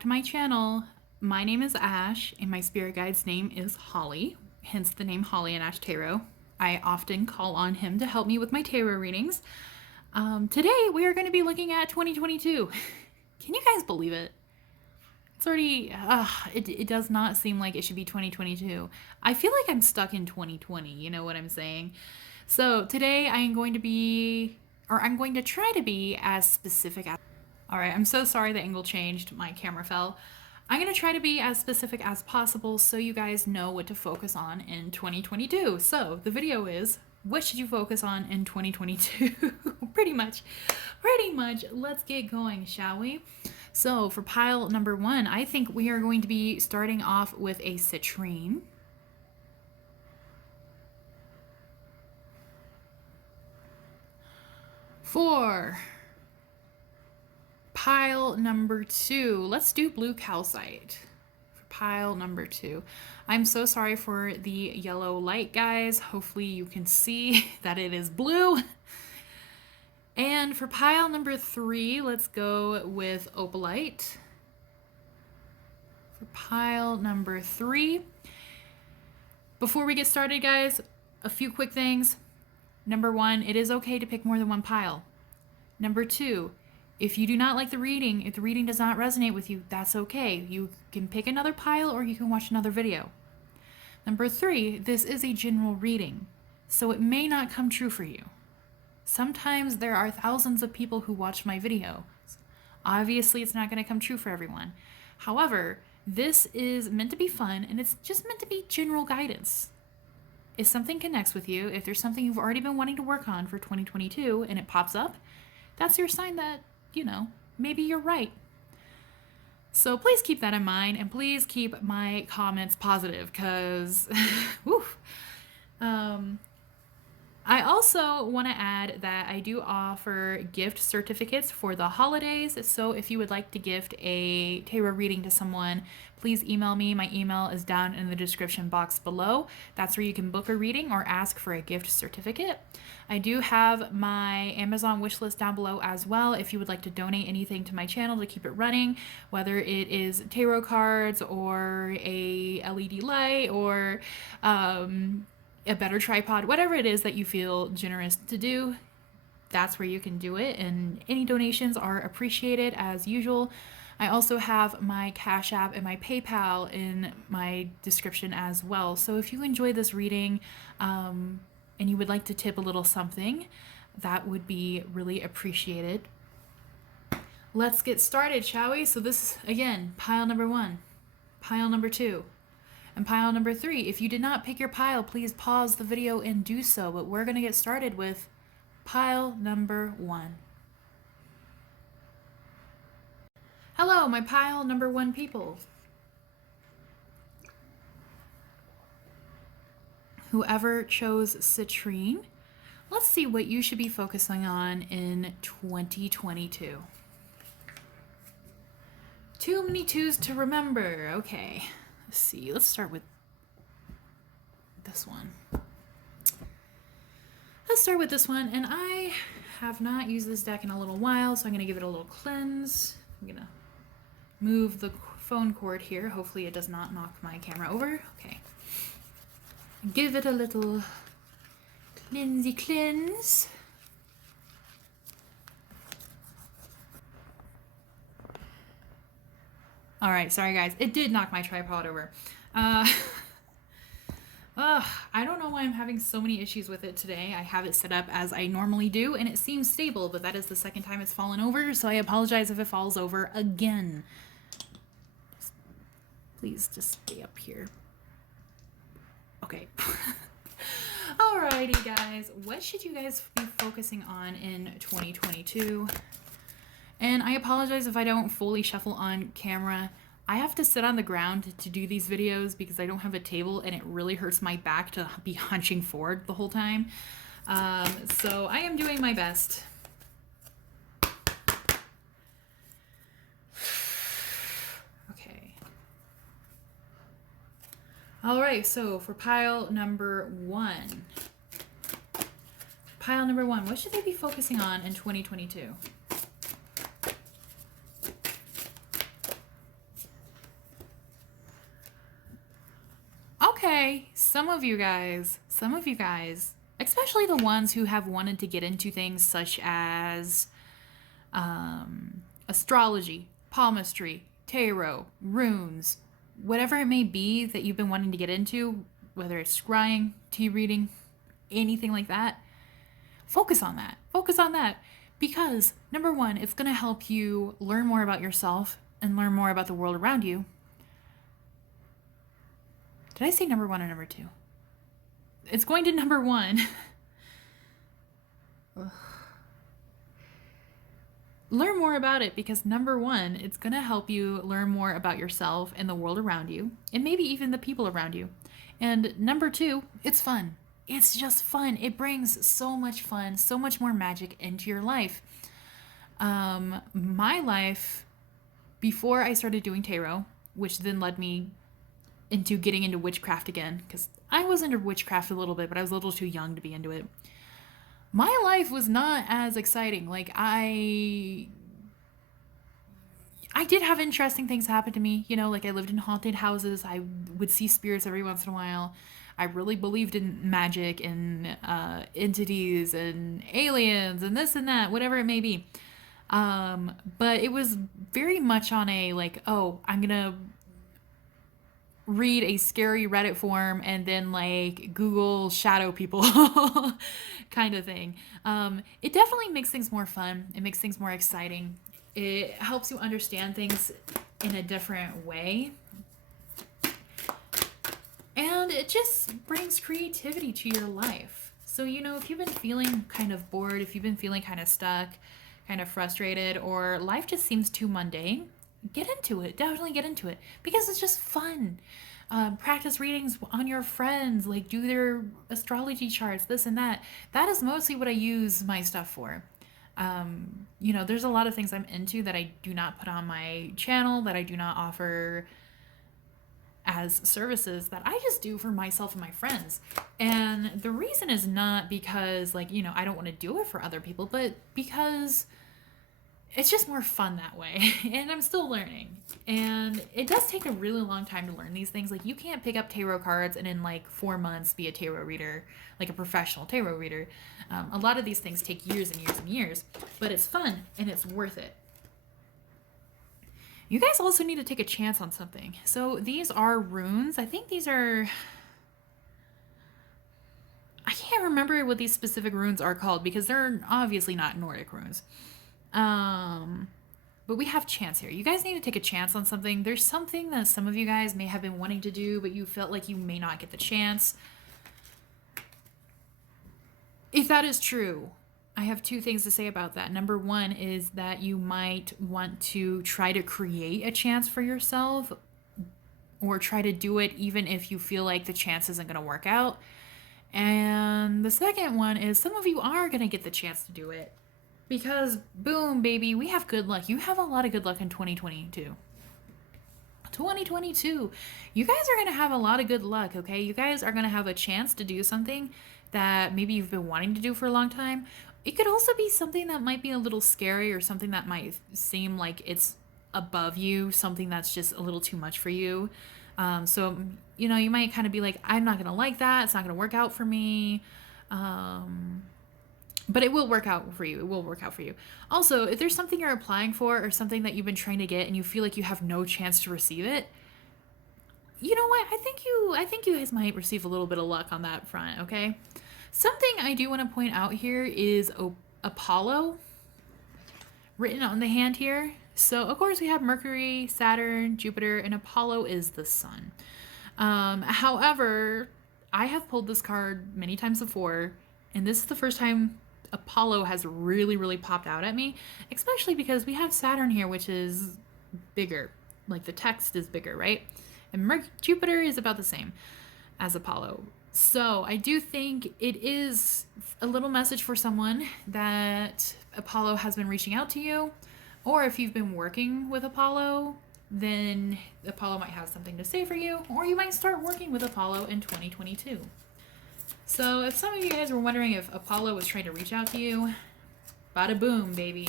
back to my channel. My name is Ash and my spirit guide's name is Holly, hence the name Holly and Ash Tarot. I often call on him to help me with my tarot readings. Today we are going to be looking at 2022. Can you guys believe it? It's already, it does not seem like it should be 2022. I feel like I'm stuck in 2020, you know what I'm saying? So today I'm going to try to be as specific as, all right, I'm so sorry the angle changed, my camera fell. I'm going to try to be as specific as possible so you guys know what to focus on in 2022. So the video is, what should you focus on in 2022? Pretty much. Let's get going, shall we? So for pile number 1, I think we are going to be starting off with a citrine. For pile number 2, let's do blue calcite. For pile number 2. I'm so sorry for the yellow light, guys. Hopefully you can see that it is blue. And for pile number 3, let's go with opalite. For pile number 3. Before we get started, guys, a few quick things. Number 1, it is okay to pick more than one pile. Number 2, if you do not like the reading, if the reading does not resonate with you, that's okay. You can pick another pile or you can watch another video. Number 3, this is a general reading, so it may not come true for you. Sometimes there are thousands of people who watch my video. Obviously, it's not going to come true for everyone. However, this is meant to be fun and it's just meant to be general guidance. If something connects with you, if there's something you've already been wanting to work on for 2022 and it pops up, that's your sign that, you know, maybe you're right. So please keep that in mind and please keep my comments positive because, I also want to add that I do offer gift certificates for the holidays. So if you would like to gift a tarot reading to someone, please email me. My email is down in the description box below. That's where you can book a reading or ask for a gift certificate. I do have my Amazon wishlist down below as well if you would like to donate anything to my channel to keep it running, whether it is tarot cards or a LED light or a better tripod, whatever it is that you feel generous to do, that's where you can do it, and any donations are appreciated as usual. I also have my Cashapp and my PayPal in my description as well, so if you enjoy this reading and you would like to tip a little something, that would be really appreciated. Let's get started, shall we? So this, again, pile number 1, pile number 2, and pile number 3. If you did not pick your pile, please pause the video and do so. But we're going to get started with pile number 1. Hello, my pile number 1 people. Whoever chose citrine, let's see what you should be focusing on in 2022. Too many twos to remember. Okay. Let's see, let's start with this one. Let's start with this one, and I have not used this deck in a little while, so I'm going to give it a little cleanse. I'm going to move the phone cord here. Hopefully it does not knock my camera over. Okay. Give it a little cleanse. All right, sorry guys, it did knock my tripod over. I don't know why I'm having so many issues with it today. I have it set up as I normally do, and it seems stable, but that is the second time it's fallen over, so I apologize if it falls over again. Please just stay up here. Okay. Alrighty, guys, what should you guys be focusing on in 2022? And I apologize if I don't fully shuffle on camera. I have to sit on the ground to do these videos because I don't have a table and it really hurts my back to be hunching forward the whole time. So I am doing my best. Okay. All right, so for pile number 1. Pile number 1, what should they be focusing on in 2022? okay, some of you guys, especially the ones who have wanted to get into things such as astrology, palmistry, tarot, runes, whatever it may be that you've been wanting to get into, whether it's scrying, tea reading, anything like that, focus on that. Focus on that. Because, number one, it's going to help you learn more about yourself and learn more about the world around you. Did I say number one or number two? It's going to number one. Learn more about it because number one, it's going to help you learn more about yourself and the world around you, and maybe even the people around you. And number two, it's fun. It's just fun. It brings so much fun, so much more magic into your life. My life, before I started doing tarot, which then led me into getting into witchcraft again, because I was into witchcraft a little bit, but I was a little too young to be into it. My life was not as exciting. Like, I did have interesting things happen to me. You know, like I lived in haunted houses. I would see spirits every once in a while. I really believed in magic and entities and aliens and this and that, whatever it may be. But it was very much on a like, oh, I'm going to read a scary Reddit form and then like Google shadow people kind of thing. It definitely makes things more fun. It makes things more exciting. It helps you understand things in a different way. And it just brings creativity to your life. So, you know, if you've been feeling kind of bored, if you've been feeling kind of stuck, kind of frustrated, or life just seems too mundane, get into it. Definitely get into it because it's just fun. Practice readings on your friends, like do their astrology charts, this and that. That is mostly what I use my stuff for. You know, there's a lot of things I'm into that I do not put on my channel, that I do not offer as services, that I just do for myself and my friends. And the reason is not because, like, you know, I don't want to do it for other people, but because it's just more fun that way. And I'm still learning. And it does take a really long time to learn these things. Like, you can't pick up tarot cards and in like 4 months be a tarot reader, like a professional tarot reader. A lot of these things take years and years and years, but it's fun and it's worth it. You guys also need to take a chance on something. So these are runes. I think these are... I can't remember what these specific runes are called because they're obviously not Nordic runes. But we have chance here. You guys need to take a chance on something. There's something that some of you guys may have been wanting to do, but you felt like you may not get the chance. If that is true, I have 2 things to say about that. Number one is that you might want to try to create a chance for yourself or try to do it even if you feel like the chance isn't going to work out. And the second one is some of you are going to get the chance to do it because boom, baby, we have good luck. You have a lot of good luck in 2022. 2022. You guys are going to have a lot of good luck, okay? You guys are going to have a chance to do something that maybe you've been wanting to do for a long time. It could also be something that might be a little scary or something that might seem like it's above you, something that's just a little too much for you. So, you know, you might kind of be like, I'm not going to like that. It's not going to work out for me. But it will work out for you. It will work out for you. Also, if there's something you're applying for or something that you've been trying to get and you feel like you have no chance to receive it, you know what? I think you guys might receive a little bit of luck on that front, okay? Something I do want to point out here is Apollo written on the hand here. So, of course, we have Mercury, Saturn, Jupiter, and Apollo is the sun. However, I have pulled this card many times before, and this is the first time Apollo has really, really popped out at me, especially because we have Saturn here, which is bigger. Like, the text is bigger, right? And Jupiter is about the same as Apollo. So I do think it is a little message for someone that Apollo has been reaching out to you. Or if you've been working with Apollo, then Apollo might have something to say for you. Or you might start working with Apollo in 2022. So if some of you guys were wondering if Apollo was trying to reach out to you, bada boom, baby.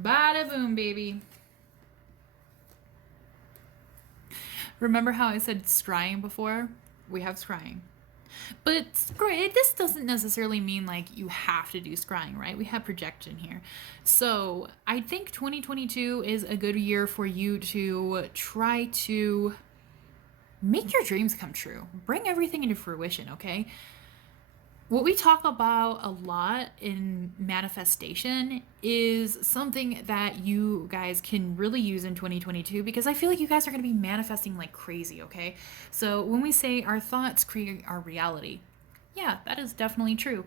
Bada boom, baby. Remember how I said scrying before? We have scrying. But this doesn't necessarily mean like you have to do scrying, right? We have projection here. So I think 2022 is a good year for you to try to make your dreams come true. Bring everything into fruition, okay? What we talk about a lot in manifestation is something that you guys can really use in 2022, because I feel like you guys are going to be manifesting like crazy, okay? So when we say our thoughts create our reality, yeah, that is definitely true.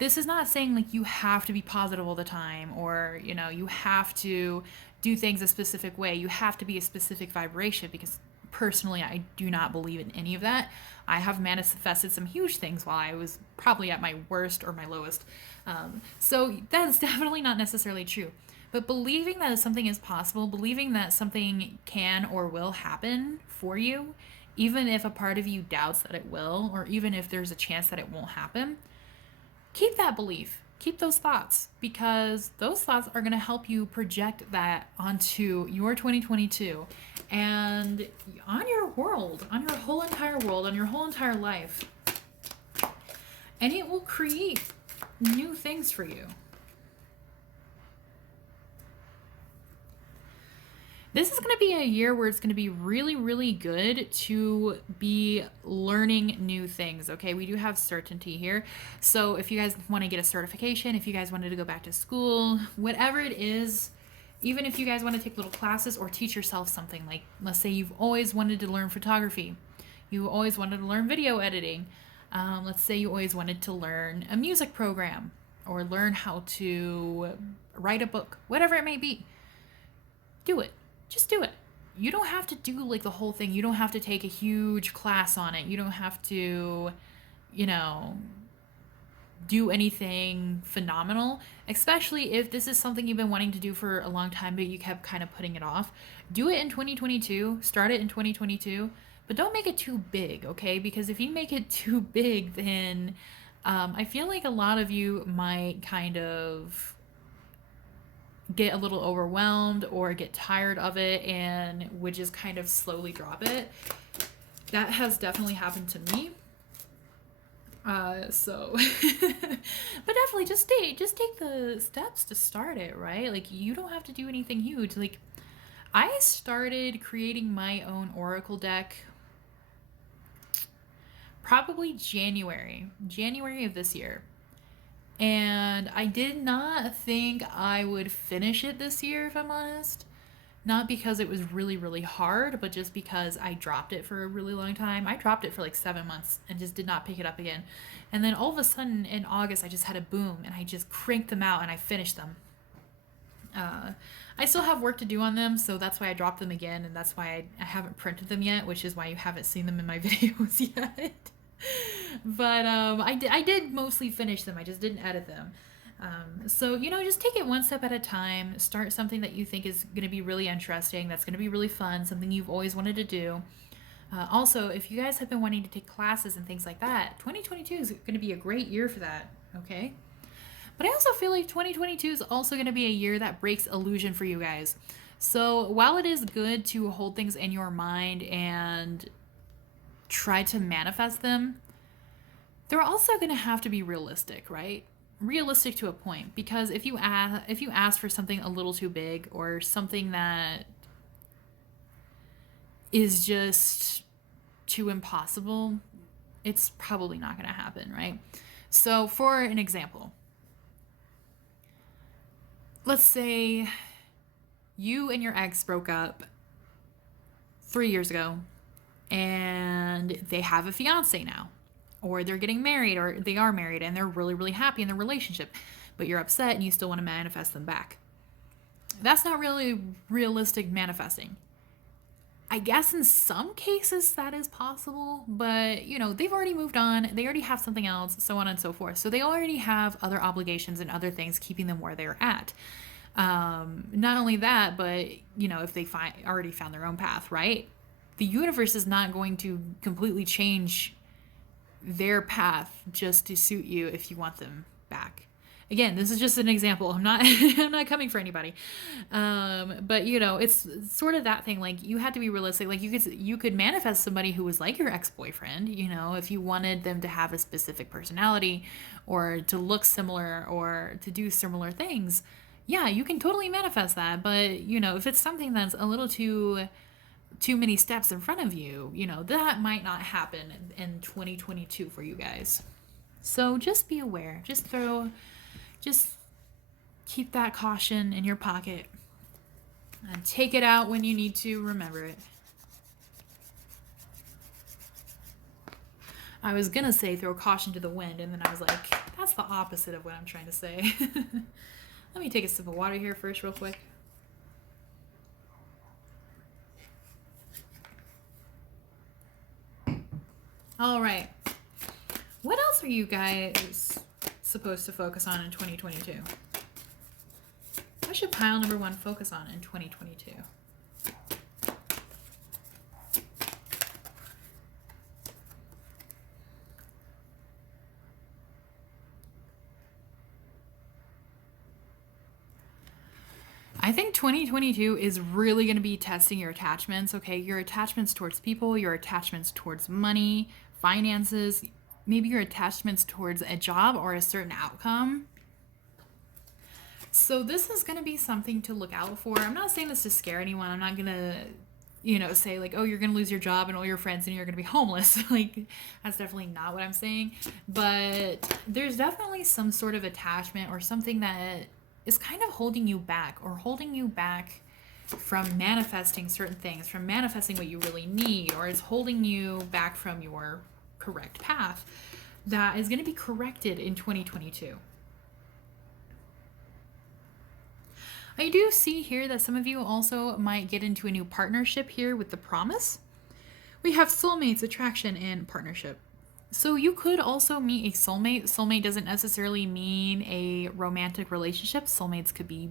This is not saying like you have to be positive all the time, or, you know, you have to do things a specific way. You have to be a specific vibration, because personally, I do not believe in any of that. I have manifested some huge things while I was probably at my worst or my lowest. So that's definitely not necessarily true. But believing that something is possible, believing that something can or will happen for you, even if a part of you doubts that it will, or even if there's a chance that it won't happen, keep that belief. Keep those thoughts, because those thoughts are going to help you project that onto your 2022 and on your world, on your whole entire world, on your whole entire life. And it will create new things for you. This is going to be a year where it's going to be really, really good to be learning new things, okay? We do have certainty here. So if you guys want to get a certification, if you guys wanted to go back to school, whatever it is, even if you guys want to take little classes or teach yourself something, like let's say you've always wanted to learn photography, you always wanted to learn video editing, let's say you always wanted to learn a music program or learn how to write a book, whatever it may be, do it. Just do it. You don't have to do like the whole thing. You don't have to take a huge class on it. You don't have to, you know, do anything phenomenal, especially if this is something you've been wanting to do for a long time, but you kept kind of putting it off. Do it in 2022. Start it in 2022, but don't make it too big, okay? Because if you make it too big, then I feel like a lot of you might kind of get a little overwhelmed or get tired of it and would just kind of slowly drop it. That has definitely happened to me. But definitely just take the steps to start it, right? Like, you don't have to do anything huge. Like, I started creating my own oracle deck probably January of this year. And I did not think I would finish it this year, if I'm honest. Not because it was really, really hard, but just because I dropped it for a really long time. I dropped it for like 7 months and just did not pick it up again. And then all of a sudden in August, I just had a boom and I just cranked them out and I finished them. I still have work to do on them, so that's why I dropped them again, and that's why I haven't printed them yet, which is why you haven't seen them in my videos yet. But I did mostly finish them. I just didn't edit them. So, you know, just take it one step at a time. Start something that you think is going to be really interesting, that's going to be really fun, something you've always wanted to do. Also, if you guys have been wanting to take classes and things like that, 2022 is going to be a great year for that, okay? But I also feel like 2022 is also going to be a year that breaks illusion for you guys. So while it is good to hold things in your mind and try to manifest them, they're also going to have to be realistic, right? Realistic to a point, because if you ask for something a little too big or something that is just too impossible, it's probably not going to happen, right? So for an example, let's say you and your ex broke up 3 years ago and they have a fiance now, or they're getting married, or they are married and they're really, really happy in their relationship, but you're upset and you still want to manifest them back. That's not really realistic manifesting. I guess in some cases that is possible, but you know, they've already moved on, they already have something else, so on and so forth. So they already have other obligations and other things keeping them where they're at. Not only that, but you know, if they already found their own path, right? The universe is not going to completely change their path just to suit you if you want them back. Again, this is just an example. I'm not I'm not coming for anybody. But you know, it's sort of that thing. Like you had to be realistic. Like you could manifest somebody who was like your ex-boyfriend, you know, if you wanted them to have a specific personality or to look similar or to do similar things. Yeah, you can totally manifest that. But, you know, if it's something that's a little too many steps in front of you, you know, that might not happen in 2022 for you guys. So just be aware. Just keep that caution in your pocket and take it out when you need to remember it. I was gonna say throw caution to the wind, and then I was like, that's the opposite of what I'm trying to say. Let me take a sip of water here first, real quick. All right. What else are you guys supposed to focus on in 2022? What should pile number 1 focus on in 2022? I think 2022 is really going to be testing your attachments, okay? Your attachments towards people, your attachments towards money, finances, maybe your attachments towards a job or a certain outcome. So this is going to be something to look out for. I'm not saying this to scare anyone. I'm not going to, you know, say like, oh, you're going to lose your job and all your friends and you're going to be homeless. Like, that's definitely not what I'm saying. But there's definitely some sort of attachment or something that is kind of holding you back from manifesting certain things, from manifesting what you really need, or is holding you back from your correct path that is going to be corrected in 2022. I do see here that some of you also might get into a new partnership here with the promise. We have soulmates, attraction, and partnership. So you could also meet a soulmate. Soulmate doesn't necessarily mean a romantic relationship. Soulmates could be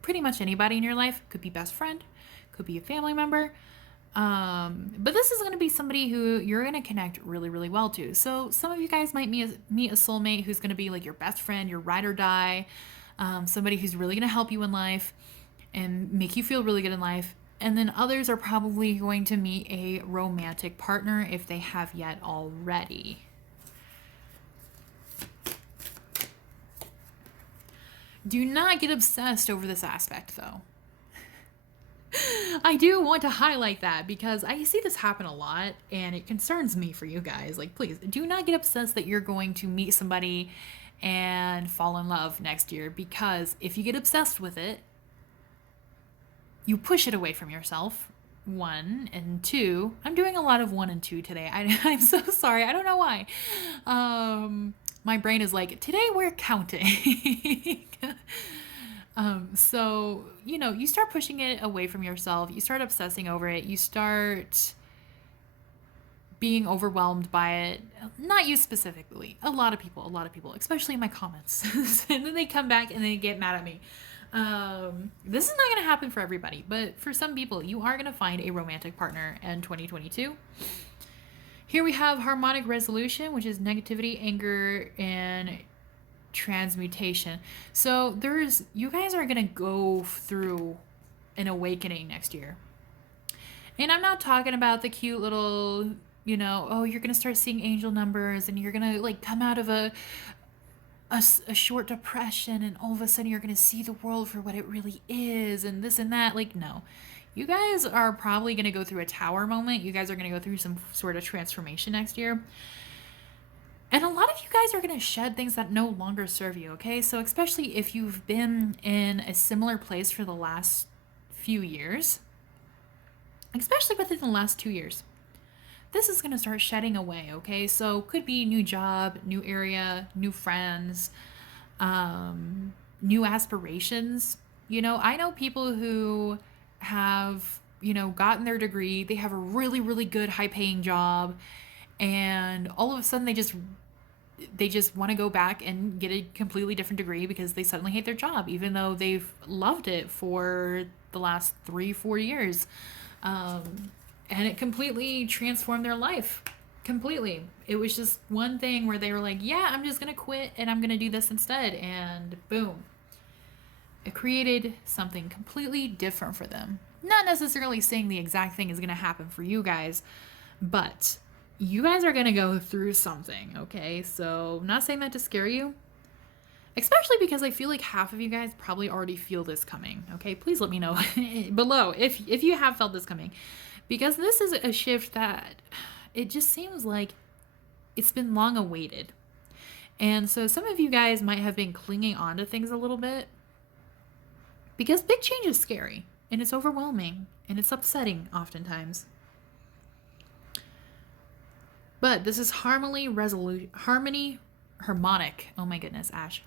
pretty much anybody in your life. Could be best friend, could be a family member. But this is going to be somebody who you're going to connect really, really well to. So some of you guys might meet a soulmate who's going to be like your best friend, your ride or die, somebody who's really going to help you in life and make you feel really good in life. And then others are probably going to meet a romantic partner if they have yet already. Do not get obsessed over this aspect, though. I do want to highlight that because I see this happen a lot and it concerns me for you guys. Like, please do not get obsessed that you're going to meet somebody and fall in love next year, because if you get obsessed with it, you push it away from yourself. 1 and 2. I'm doing a lot of 1 and 2 today. I'm so sorry. I don't know why. My brain is like, today we're counting. So, you know, you start pushing it away from yourself. You start obsessing over it. You start being overwhelmed by it. Not you specifically. A lot of people, especially in my comments. And then they come back and they get mad at me. This is not going to happen for everybody, but for some people, you are going to find a romantic partner in 2022. Here we have harmonic resolution, which is negativity, anger, and transmutation. So you guys are going to go through an awakening next year. And I'm not talking about the cute little, you know, oh, you're going to start seeing angel numbers and you're going to like come out of a short depression and all of a sudden you're going to see the world for what it really is and this and that. Like, no. You guys are probably going to go through a tower moment. You guys are going to go through some sort of transformation next year. And a lot of you guys are going to shed things that no longer serve you, okay? So especially if you've been in a similar place for the last few years, especially within the last 2 years, this is going to start shedding away, okay? So could be new job, new area, new friends, new aspirations. You know, I know people who have, you know, gotten their degree. They have a really, really good high-paying job. And all of a sudden they just want to go back and get a completely different degree because they suddenly hate their job, even though they've loved it for the last 3-4 years. And it completely transformed their life. Completely. It was just one thing where they were like, yeah, I'm just going to quit and I'm going to do this instead. And boom. It created something completely different for them. Not necessarily saying the exact thing is going to happen for you guys, but you guys are going to go through something, okay? So, I'm not saying that to scare you, especially because I feel like half of you guys probably already feel this coming, okay? Please let me know below if you have felt this coming, because this is a shift that it just seems like it's been long awaited. And so some of you guys might have been clinging on to things a little bit because big change is scary and it's overwhelming and it's upsetting oftentimes. But this is harmonic. Oh my goodness, Ash.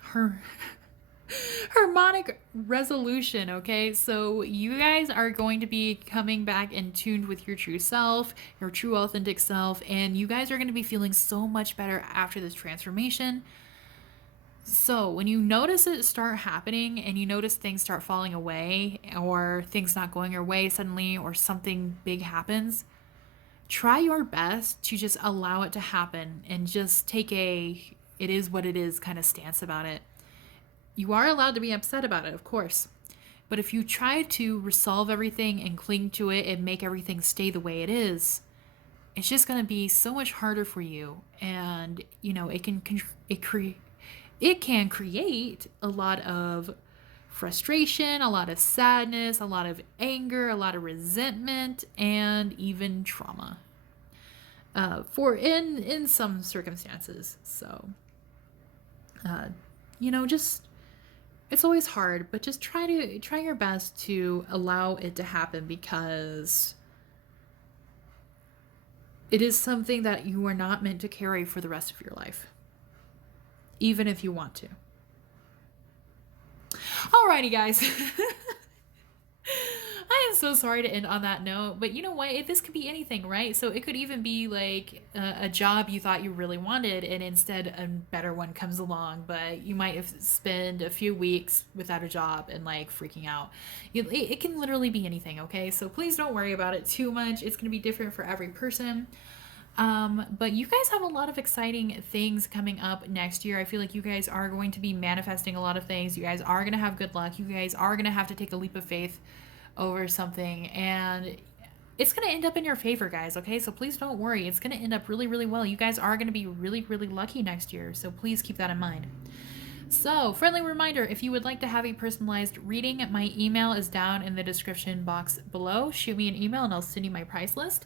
Harmonic resolution, okay? So you guys are going to be coming back in tuned with your true self, your true authentic self, and you guys are going to be feeling so much better after this transformation. So when you notice it start happening and you notice things start falling away or things not going your way suddenly or something big happens, try your best to just allow it to happen and just take a it is what it is kind of stance about it. You are allowed to be upset about it, of course. But if you try to resolve everything and cling to it and make everything stay the way it is, it's just going to be so much harder for you. And, you know, it can create a lot of frustration, a lot of sadness, a lot of anger, a lot of resentment, and even trauma. For in some circumstances. So, you know, just it's always hard, but just try your best to allow it to happen, because it is something that you are not meant to carry for the rest of your life, even if you want to. Alrighty, guys. I am so sorry to end on that note, but you know what? This could be anything, right? So it could even be like a job you thought you really wanted, and instead a better one comes along, but you might have spent a few weeks without a job and like freaking out. It can literally be anything, okay? So please don't worry about it too much. It's going to be different for every person. But you guys have a lot of exciting things coming up next year. I feel like you guys are going to be manifesting a lot of things. You guys are going to have good luck. You guys are going to have to take a leap of faith over something, and it's going to end up in your favor, guys, okay? So please don't worry. It's going to end up really, really well. You guys are going to be really, really lucky next year, so please keep that in mind. So, friendly reminder, if you would like to have a personalized reading, my email is down in the description box below. Shoot me an email and I'll send you my price list.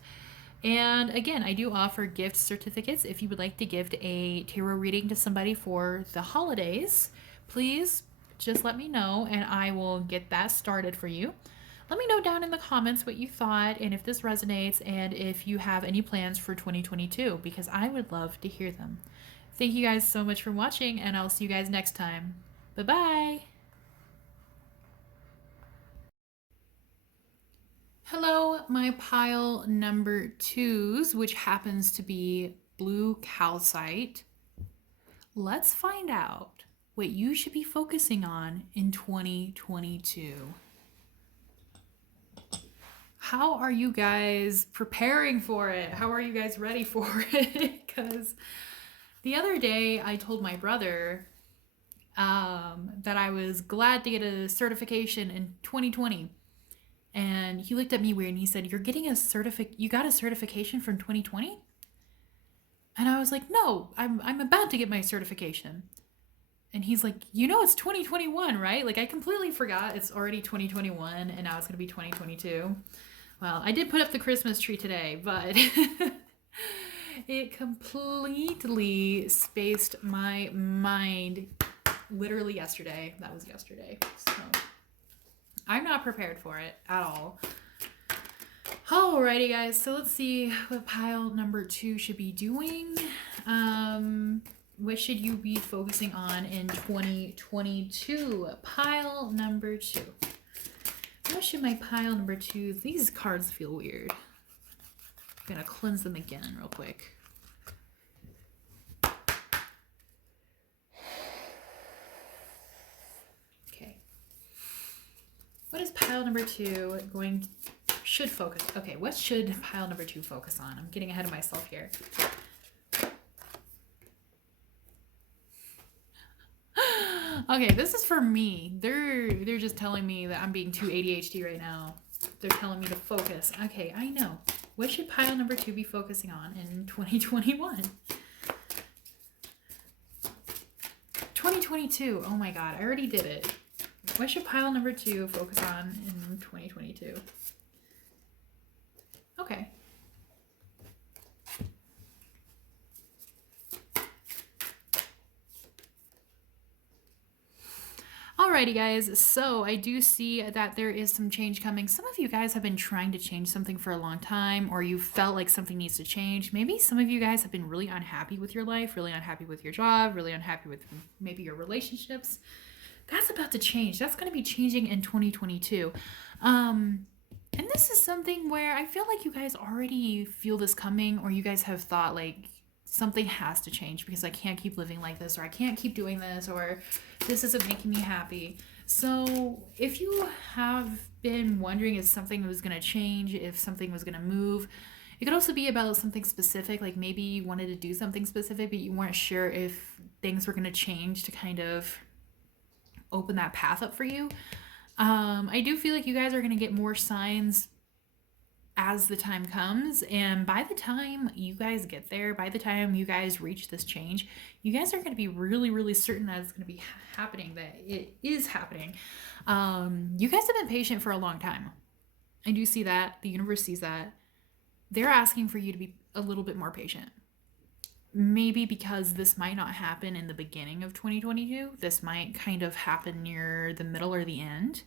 And again, I do offer gift certificates. If you would like to gift a tarot reading to somebody for the holidays, please just let me know and I will get that started for you. Let me know down in the comments what you thought and if this resonates and if you have any plans for 2022, because I would love to hear them. Thank you guys so much for watching, and I'll see you guys next time. Bye-bye. Hello, my pile number 2s, which happens to be blue calcite. Let's find out what you should be focusing on in 2022. How are you guys preparing for it? How are you guys ready for it? Because the other day I told my brother that I was glad to get a certification in 2020. And he looked at me weird and he said, "You're getting you got a certification from 2020?" And I was like, "No, I'm about to get my certification." And he's like, "It's 2021, right?" Like, I completely forgot it's already 2021 and now it's going to be 2022. Well, I did put up the Christmas tree today, but it completely spaced my mind literally yesterday. That was yesterday. So I'm not prepared for it at all. Alrighty, guys. So let's see what pile number 2 should be doing. What should you be focusing on in 2022? Pile number 2. What should my pile number 2? These cards feel weird. I'm gonna cleanse them again real quick. Okay. What is pile number 2 should focus? Okay, what should pile number 2 focus on? I'm getting ahead of myself here. Okay, this is for me. They're just telling me that I'm being too ADHD right now. They're telling me to focus. Okay, I know. What should pile number 2 be focusing on in 2021? 2022. Oh my god, I already did it. What should pile number 2 focus on in 2022? Okay. Alrighty guys, so I do see that there is some change coming. Some of you guys have been trying to change something for a long time, or you felt like something needs to change. Maybe some of you guys have been really unhappy with your life, really unhappy with your job, really unhappy with maybe your relationships. That's about to change. That's going to be changing in 2022. And this is something where I feel like you guys already feel this coming, or you guys have thought like something has to change because I can't keep living like this, or I can't keep doing this, or this isn't making me happy. So if you have been wondering if something was going to change, if something was going to move, it could also be about something specific, like maybe you wanted to do something specific, but you weren't sure if things were going to change to kind of open that path up for you. I do feel like you guys are going to get more signs as the time comes, and by the time you guys get there, by the time you guys reach this change, you guys are going to be really, really certain that it's going to be happening, that it is happening. You guys have been patient for a long time. I do see that. The universe sees that. They're asking for you to be a little bit more patient. Maybe because this might not happen in the beginning of 2022. This might kind of happen near the middle or the end.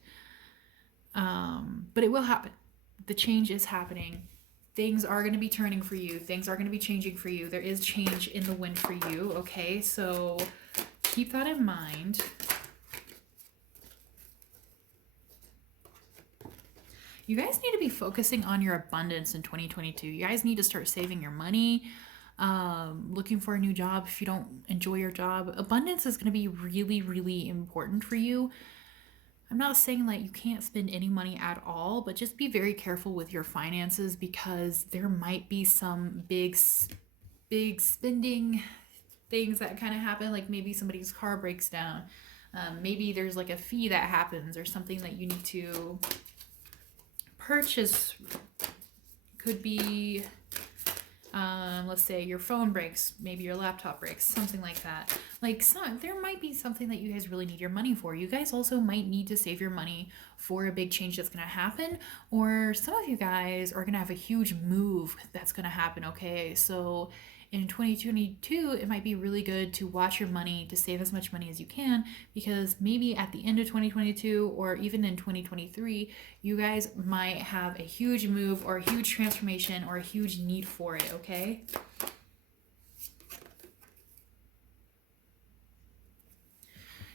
But it will happen. The change is happening. Things are going to be turning for you. Things are going to be changing for you. There is change in the wind for you, okay? So keep that in mind. You guys need to be focusing on your abundance in 2022. You guys need to start saving your money, looking for a new job if you don't enjoy your job. Abundance is going to be really, really important for you. I'm not saying that you can't spend any money at all, but just be very careful with your finances because there might be some big spending things that kind of happen, like maybe somebody's car breaks down. Maybe there's like a fee that happens or something that you need to purchase. Could be, let's say your phone breaks, maybe your laptop breaks, something like that. Like there might be something that you guys really need your money for. You guys also might need to save your money for a big change that's going to happen, or some of you guys are going to have a huge move that's going to happen, okay? So in 2022, it might be really good to watch your money, to save as much money as you can, because maybe at the end of 2022 or even in 2023, you guys might have a huge move or a huge transformation or a huge need for it, okay?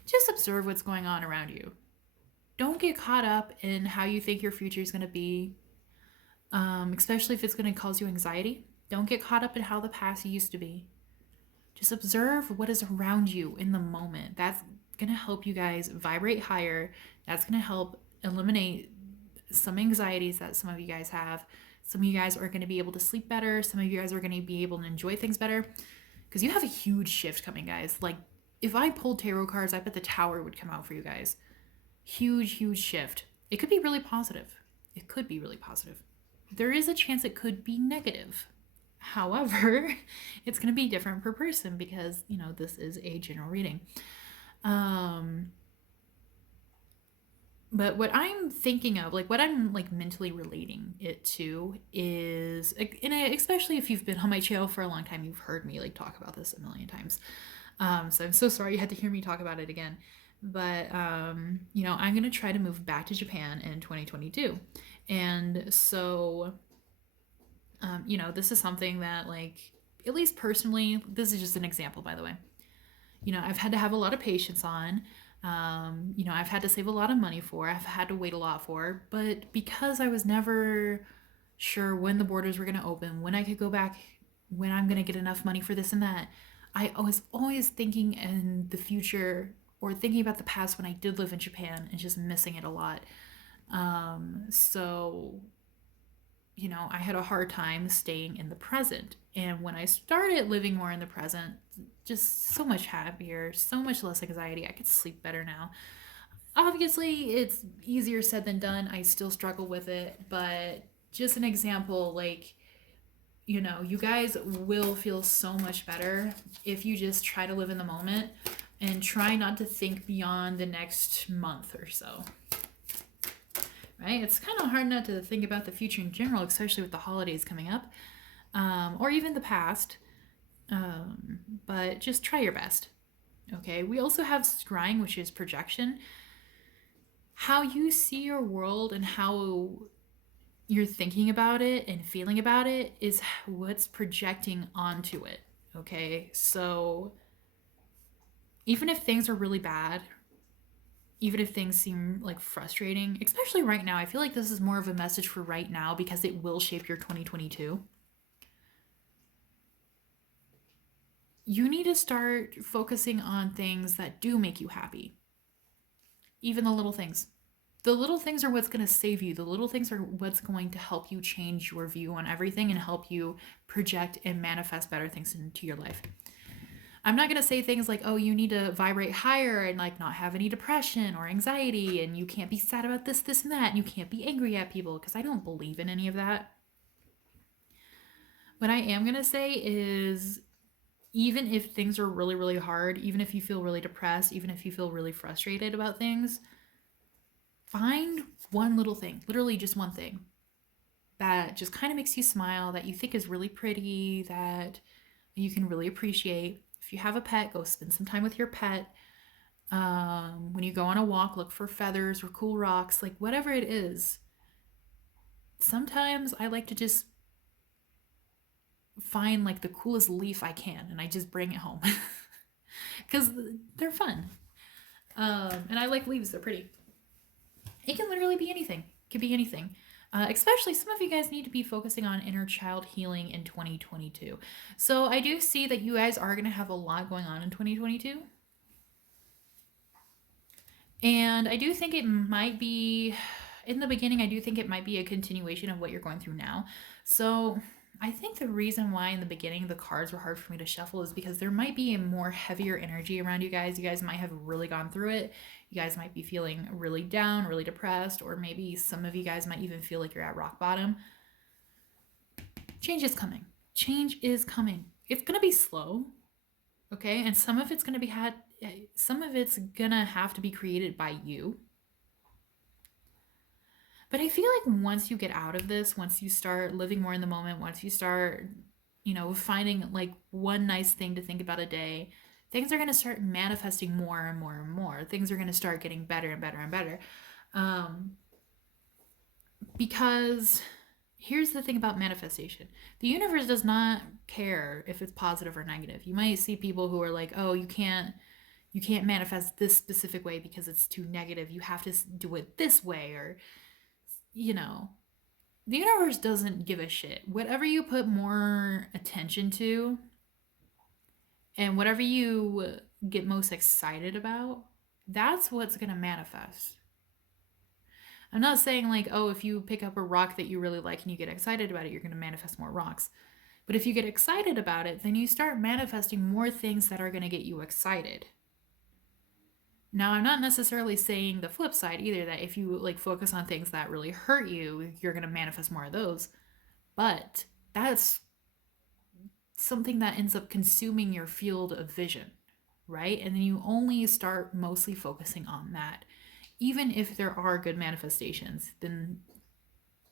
Just observe what's going on around you. Don't get caught up in how you think your future is going to be, especially if it's going to cause you anxiety. Don't get caught up in how the past used to be. Just observe what is around you in the moment. That's going to help you guys vibrate higher. That's going to help eliminate some anxieties that some of you guys have. Some of you guys are going to be able to sleep better. Some of you guys are going to be able to enjoy things better because you have a huge shift coming, guys. Like if I pulled tarot cards, I bet the Tower would come out for you guys. Huge, huge shift. It could be really positive. It could be really positive. There is a chance it could be negative. However, it's going to be different per person because, you know, this is a general reading. But what I'm thinking of, like what I'm like mentally relating it to is, especially if you've been on my channel for a long time, you've heard me like talk about this a million times. So I'm so sorry you had to hear me talk about it again. But, you know, I'm going to try to move back to Japan in 2022. And so... you know, this is something that, like, at least personally, this is just an example, by the way. You know, I've had to have a lot of patience on. You know, I've had to save a lot of money for. I've had to wait a lot for. But because I was never sure when the borders were going to open, when I could go back, when I'm going to get enough money for this and that, I was always thinking in the future or thinking about the past when I did live in Japan and just missing it a lot. So... you know, I had a hard time staying in the present. And when I started living more in the present, just so much happier, so much less anxiety. I could sleep better now. Obviously, it's easier said than done. I still struggle with it, but just an example, like, you know, you guys will feel so much better if you just try to live in the moment and try not to think beyond the next month or so. Right? It's kind of hard not to think about the future in general, especially with the holidays coming up, or even the past. But just try your best. Okay. We also have scrying, which is projection. How you see your world and how you're thinking about it and feeling about it is what's projecting onto it. Okay. So even if things are really bad, even if things seem like frustrating, especially right now, I feel like this is more of a message for right now because it will shape your 2022. You need to start focusing on things that do make you happy. Even the little things. The little things are what's going to save you. The little things are what's going to help you change your view on everything and help you project and manifest better things into your life. I'm not going to say things like, oh, you need to vibrate higher and like not have any depression or anxiety and you can't be sad about this, this, and that, and you can't be angry at people, because I don't believe in any of that. What I am going to say is, even if things are really, really hard, even if you feel really depressed, even if you feel really frustrated about things, find one little thing, literally just one thing, that just kind of makes you smile, that you think is really pretty, that you can really appreciate. If you have a pet, go spend some time with your pet. When you go on a walk, look for feathers or cool rocks, like whatever it is. Sometimes I like to just find like the coolest leaf I can and I just bring it home because they're fun. And I like leaves, they're pretty. It can literally be anything. It could be anything. Especially some of you guys need to be focusing on inner child healing in 2022. So I do see that you guys are going to have a lot going on in 2022. And I do think it might be, in the beginning, I do think it might be a continuation of what you're going through now. So I think the reason why in the beginning the cards were hard for me to shuffle is because there might be a more heavier energy around you guys. You guys might have really gone through it. You guys might be feeling really down, really depressed, or maybe some of you guys might even feel like you're at rock bottom. Change is coming. Change is coming. It's going to be slow, okay? And some of it's going to have to be created by you. But I feel like once you get out of this, once you start living more in the moment, once you start, you know, finding like one nice thing to think about a day, things are going to start manifesting more and more and more. Things are going to start getting better and better and better. Because here's the thing about manifestation. The universe does not care if it's positive or negative. You might see people who are like, oh, you can't manifest this specific way because it's too negative. You have to do it this way, or, you know, the universe doesn't give a shit. Whatever you put more attention to and whatever you get most excited about, that's what's going to manifest. I'm not saying like, oh, if you pick up a rock that you really like and you get excited about it, you're going to manifest more rocks. But if you get excited about it, then you start manifesting more things that are going to get you excited. Now, I'm not necessarily saying the flip side either, that if you like focus on things that really hurt you, you're going to manifest more of those. But that's something that ends up consuming your field of vision, right? And then you only start mostly focusing on that. Even if there are good manifestations, then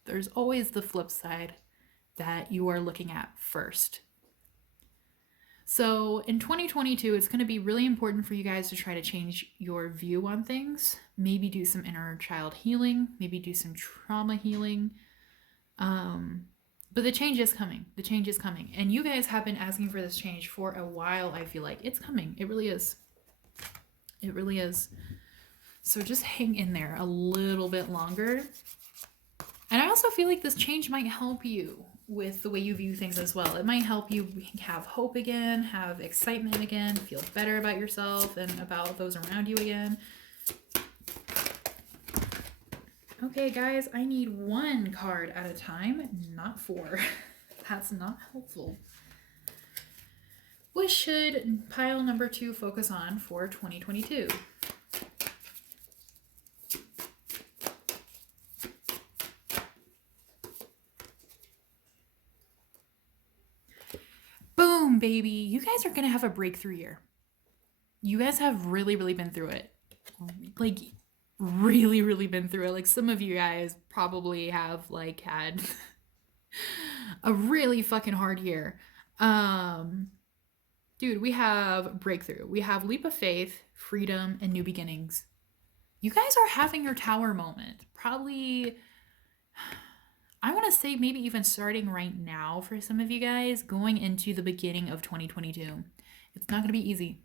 there's always the flip side that you are looking at first. So in 2022, it's going to be really important for you guys to try to change your view on things. Maybe do some inner child healing, maybe do some trauma healing. But the change is coming. The change is coming. And you guys have been asking for this change for a while, I feel like. It's coming. It really is. It really is. So just hang in there a little bit longer. And I also feel like this change might help you with the way you view things as well. It might help you have hope again, have excitement again, feel better about yourself and about those around you again. Okay, guys, I need one card at a time, not four. That's not helpful. What should pile number 2 focus on for 2022? Boom, baby. You guys are going to have a breakthrough year. You guys have really, really been through it. Like, really, really been through it. Like, some of you guys probably have, like, had a really fucking hard year. Dude, we have breakthrough. We have leap of faith, freedom, and new beginnings. You guys are having your tower moment. Probably, I want to say maybe even starting right now for some of you guys, going into the beginning of 2022. It's not going to be easy.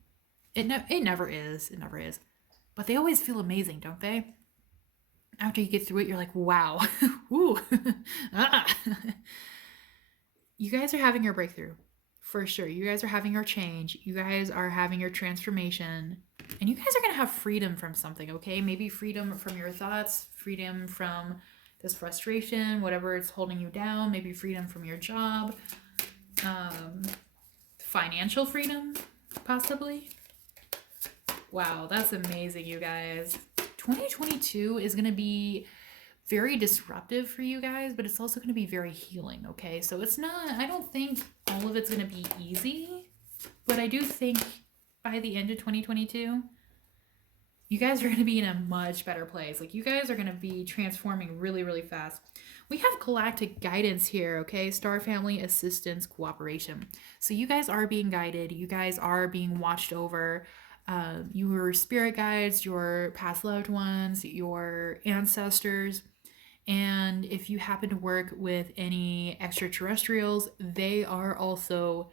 It never is. It never is. But they always feel amazing, don't they? After you get through it, you're like, wow. Ooh. Ah. You guys are having your breakthrough. For sure. You guys are having your change. You guys are having your transformation. And you guys are going to have freedom from something, okay? Maybe freedom from your thoughts, freedom from this frustration, whatever it's holding you down, maybe freedom from your job, financial freedom, possibly. Wow, that's amazing, you guys. 2022 is going to be very disruptive for you guys, but it's also going to be very healing, okay? So it's not, I don't think all of it's going to be easy, but I do think by the end of 2022, you guys are going to be in a much better place. Like, you guys are going to be transforming really, really fast. We have galactic guidance here, okay? Star family assistance cooperation. So you guys are being guided. You guys are being watched over. Your spirit guides, your past loved ones, your ancestors. And if you happen to work with any extraterrestrials, they are also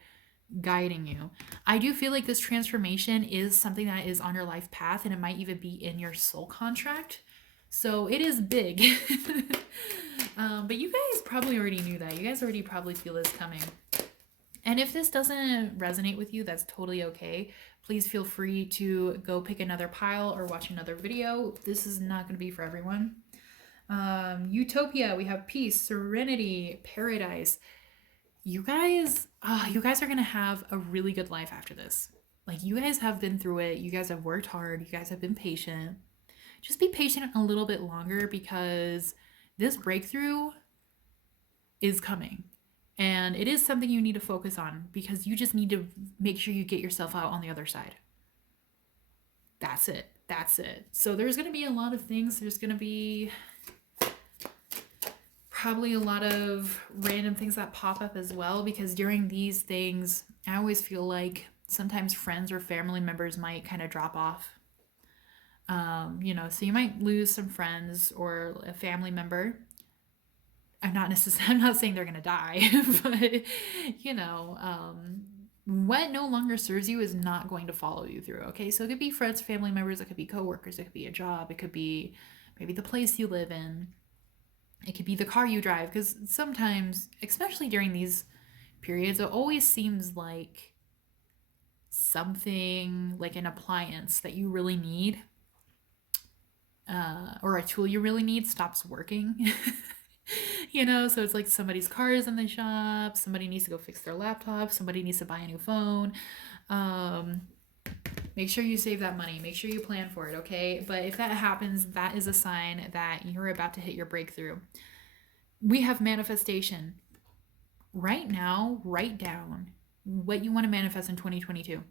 guiding you. I do feel like this transformation is something that is on your life path, and it might even be in your soul contract. So it is big. But you guys probably already knew that. You guys already probably feel this coming. And if this doesn't resonate with you, that's totally okay. Please feel free to go pick another pile or watch another video. This is not going to be for everyone. Utopia, we have peace, serenity, paradise. You guys are going to have a really good life after this. Like, you guys have been through it. You guys have worked hard. You guys have been patient. Just be patient a little bit longer, because this breakthrough is coming. And it is something you need to focus on, because you just need to make sure you get yourself out on the other side. That's it. That's it. So there's going to be a lot of things. There's going to be probably a lot of random things that pop up as well, because during these things, I always feel like sometimes friends or family members might kind of drop off. So you might lose some friends or a family member. I'm not saying they're gonna die, but what no longer serves you is not going to follow you through. Okay, so it could be friends, family members, it could be coworkers, it could be a job, it could be maybe the place you live in, it could be the car you drive. Because sometimes, especially during these periods, it always seems like something like an appliance that you really need, or a tool you really need, stops working. So it's like somebody's car is in the shop, somebody needs to go fix their laptop, somebody needs to buy a new phone. Make sure you save that money, make sure you plan for it, okay? But if that happens, that is a sign that you're about to hit your breakthrough. We have manifestation. Right now, write down what you want to manifest in 2022.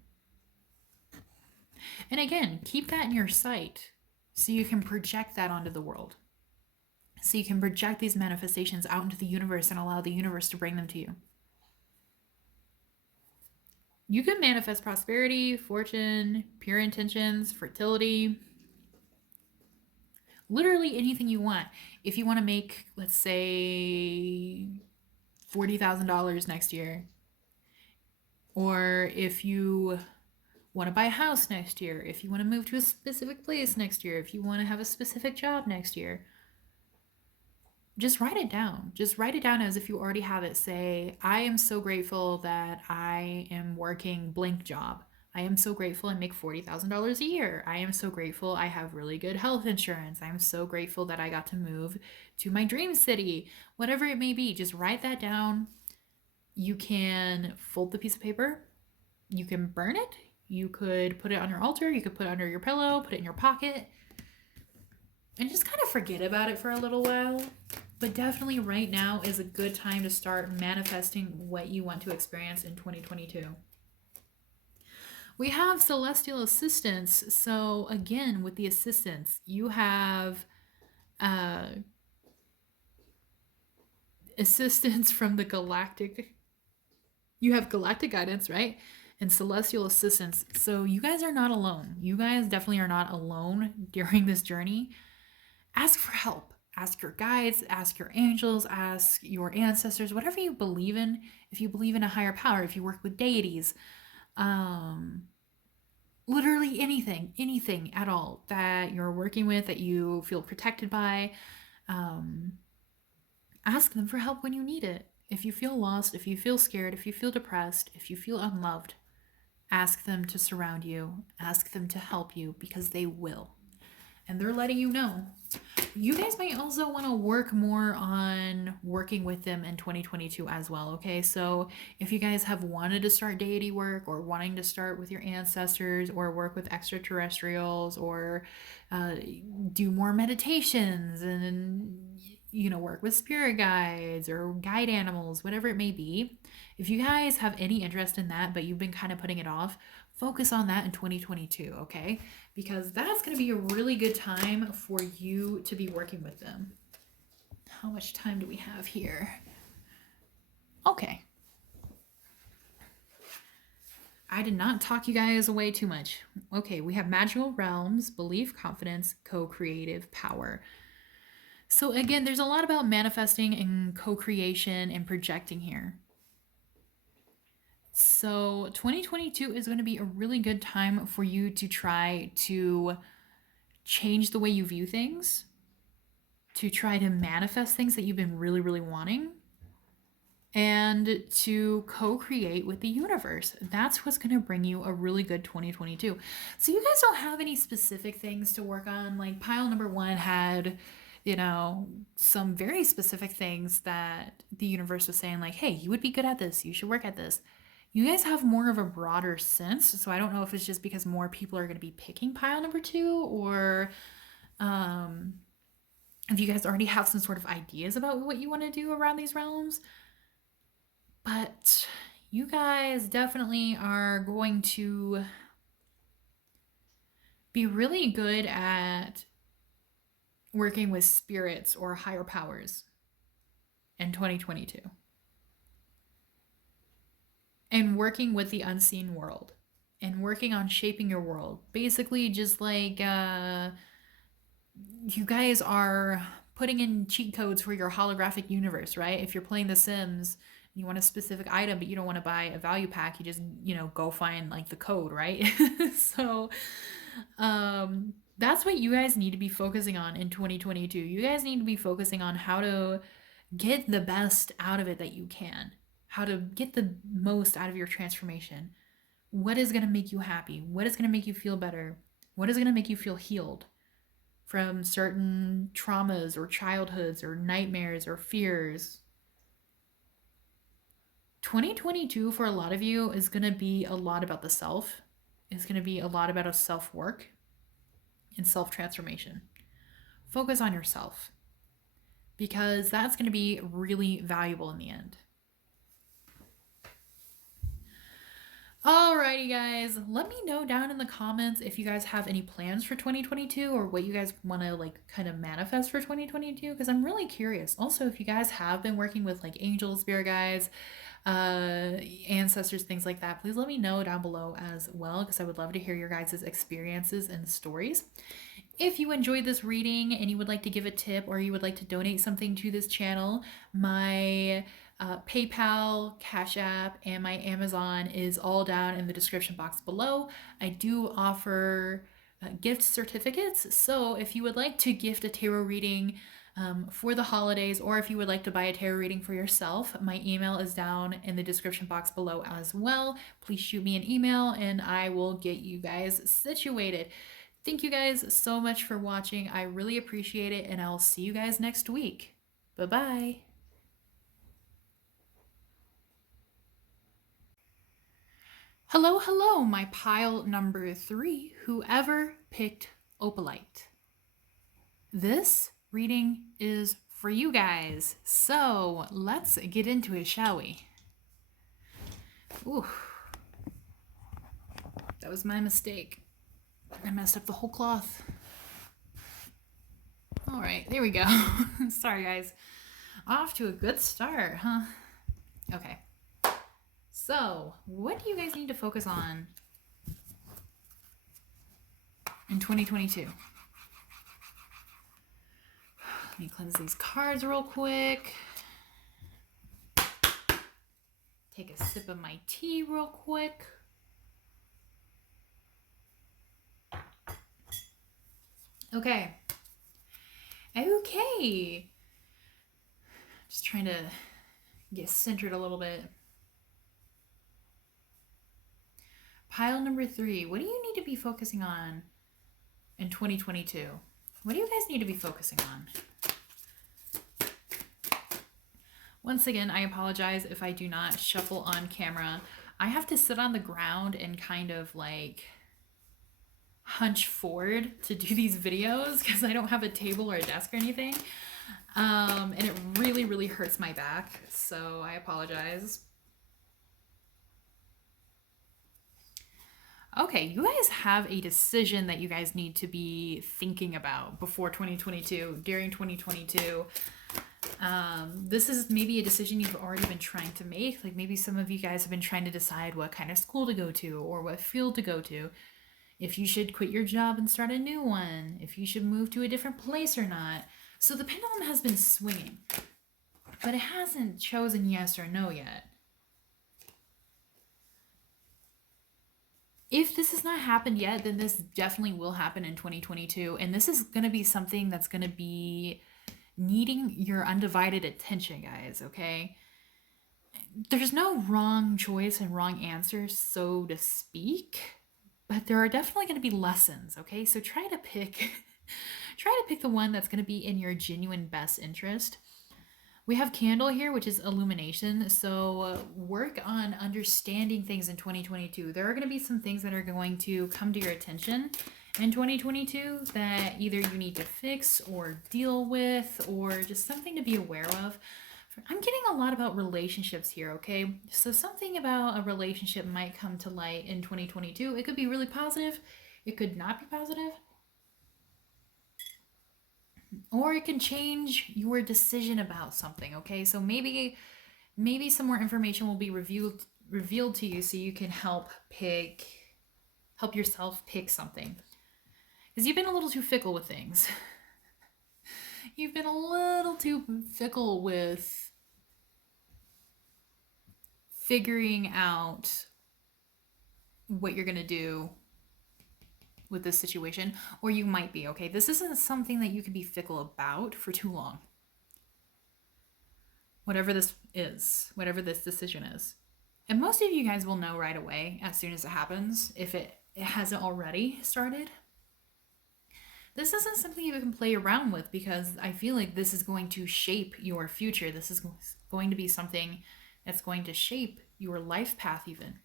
And again, keep that in your sight so you can project that onto the world. So you can project these manifestations out into the universe and allow the universe to bring them to you. You can manifest prosperity, fortune, pure intentions, fertility, literally anything you want. If you want to make, let's say, $40,000 next year, or if you want to buy a house next year, if you want to move to a specific place next year, if you want to have a specific job next year, just write it down. Just write it down as if you already have it. Say, I am so grateful that I am working blank job. I am so grateful I make $40,000 a year. I am so grateful I have really good health insurance. I'm so grateful that I got to move to my dream city. Whatever it may be, just write that down. You can fold the piece of paper. You can burn it. You could put it on your altar. You could put it under your pillow, put it in your pocket, and just kind of forget about it for a little while. But definitely right now is a good time to start manifesting what you want to experience in 2022. We have celestial assistance. So again, with the assistance, you have assistance from the galactic. You have galactic guidance, right? And celestial assistance. So you guys are not alone. You guys definitely are not alone during this journey. Ask for help. Ask your guides, ask your angels, ask your ancestors, whatever you believe in. If you believe in a higher power, if you work with deities, literally anything at all that you're working with that you feel protected by, ask them for help when you need it. If you feel lost, if you feel scared, if you feel depressed, if you feel unloved, ask them to surround you, ask them to help you, because they will. And they're letting you know. You guys might also want to work more on working with them in 2022 as well, okay? So if you guys have wanted to start deity work, or wanting to start with your ancestors, or work with extraterrestrials, or do more meditations, and work with spirit guides or guide animals, whatever it may be, if you guys have any interest in that but you've been kind of putting it off, focus on that in 2022, okay? Because that's going to be a really good time for you to be working with them. How much time do we have here? Okay. I did not talk you guys away too much. Okay, we have magical realms, belief, confidence, co-creative power. So again, there's a lot about manifesting and co-creation and projecting here. So 2022 is going to be a really good time for you to try to change the way you view things, to try to manifest things that you've been really, really wanting, and to co-create with the universe. That's what's going to bring you a really good 2022. So you guys don't have any specific things to work on. Like pile number 1 had, some very specific things that the universe was saying, like, hey, you would be good at this. You should work at this. You guys have more of a broader sense. So I don't know if it's just because more people are going to be picking pile number 2, or if you guys already have some sort of ideas about what you want to do around these realms. But you guys definitely are going to be really good at working with spirits or higher powers in 2022. And working with the unseen world. And working on shaping your world. Basically, just like you guys are putting in cheat codes for your holographic universe, right? If you're playing The Sims, you want a specific item, but you don't want to buy a value pack, you just, go find like the code, right? So, that's what you guys need to be focusing on in 2022. You guys need to be focusing on how to get the best out of it that you can, how to get the most out of your transformation. What is going to make you happy? What is going to make you feel better? What is going to make you feel healed from certain traumas or childhoods or nightmares or fears? 2022 for a lot of you is going to be a lot about the self. It's going to be a lot about a self-work and self-transformation. Focus on yourself, because that's going to be really valuable in the end. Alrighty guys, let me know down in the comments if you guys have any plans for 2022, or what you guys want to kind of manifest for 2022, because I'm really curious. Also, if you guys have been working with angels, spirit guides, ancestors, things like that, please let me know down below as well, because I would love to hear your guys' experiences and stories. If you enjoyed this reading and you would like to give a tip, or you would like to donate something to this channel, my PayPal, Cashapp, and my Amazon is all down in the description box below. I do offer gift certificates, so if you would like to gift a tarot reading for the holidays, or if you would like to buy a tarot reading for yourself, my email is down in the description box below as well. Please shoot me an email and I will get you guys situated. Thank you guys so much for watching. I really appreciate it, and I'll see you guys next week. Bye-bye. Hello, hello, my pile number 3, whoever picked opalite. This reading is for you guys. So let's get into it, shall we? Ooh, that was my mistake. I messed up the whole cloth. All right, there we go. Sorry, guys. Off to a good start, huh? Okay. So, what do you guys need to focus on in 2022? Let me cleanse these cards real quick. Take a sip of my tea real quick. Okay. Okay. Just trying to get centered a little bit. Pile number 3. What do you need to be focusing on in 2022? What do you guys need to be focusing on? Once again, I apologize if I do not shuffle on camera. I have to sit on the ground and kind of like hunch forward to do these videos because I don't have a table or a desk or anything. And it really, really hurts my back. So I apologize. Okay, you guys have a decision that you guys need to be thinking about before 2022, during 2022. This is maybe a decision you've already been trying to make. Like maybe some of you guys have been trying to decide what kind of school to go to or what field to go to. If you should quit your job and start a new one. If you should move to a different place or not. So the pendulum has been swinging, but it hasn't chosen yes or no yet. If this has not happened yet, then this definitely will happen in 2022. And this is going to be something that's going to be needing your undivided attention, guys, okay? There's no wrong choice and wrong answer, so to speak, but there are definitely going to be lessons, okay? So try to pick the one that's going to be in your genuine best interest. We have candle here, which is illumination. So work on understanding things in 2022. There are going to be some things that are going to come to your attention in 2022 that either you need to fix or deal with or just something to be aware of. I'm getting a lot about relationships here, okay? So something about a relationship might come to light in 2022. It could be really positive. It could not be positive. Or it can change your decision about something, okay? So maybe some more information will be revealed to you so you can help yourself pick something. Because you've been a little too fickle with things. You've been a little too fickle with figuring out what you're going to do with this situation, or you might be, okay? This isn't something that you can be fickle about for too long. Whatever this decision is. And most of you guys will know right away as soon as it happens, if it hasn't already started. This isn't something you can play around with because I feel like this is going to shape your future. This is going to be something that's going to shape your life path even.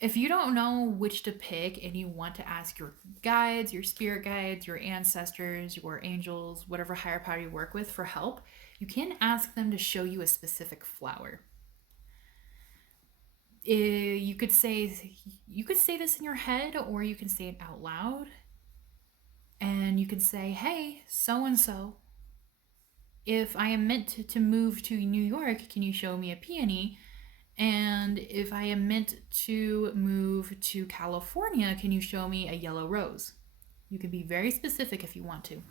If you don't know which to pick and you want to ask your guides, your spirit guides, your ancestors, your angels, whatever higher power you work with for help, you can ask them to show you a specific flower. You could say this in your head, or you can say it out loud. And you can say, hey, so-and-so, if I am meant to move to New York, can you show me a peony? And if I am meant to move to California, can you show me a yellow rose? You can be very specific if you want to.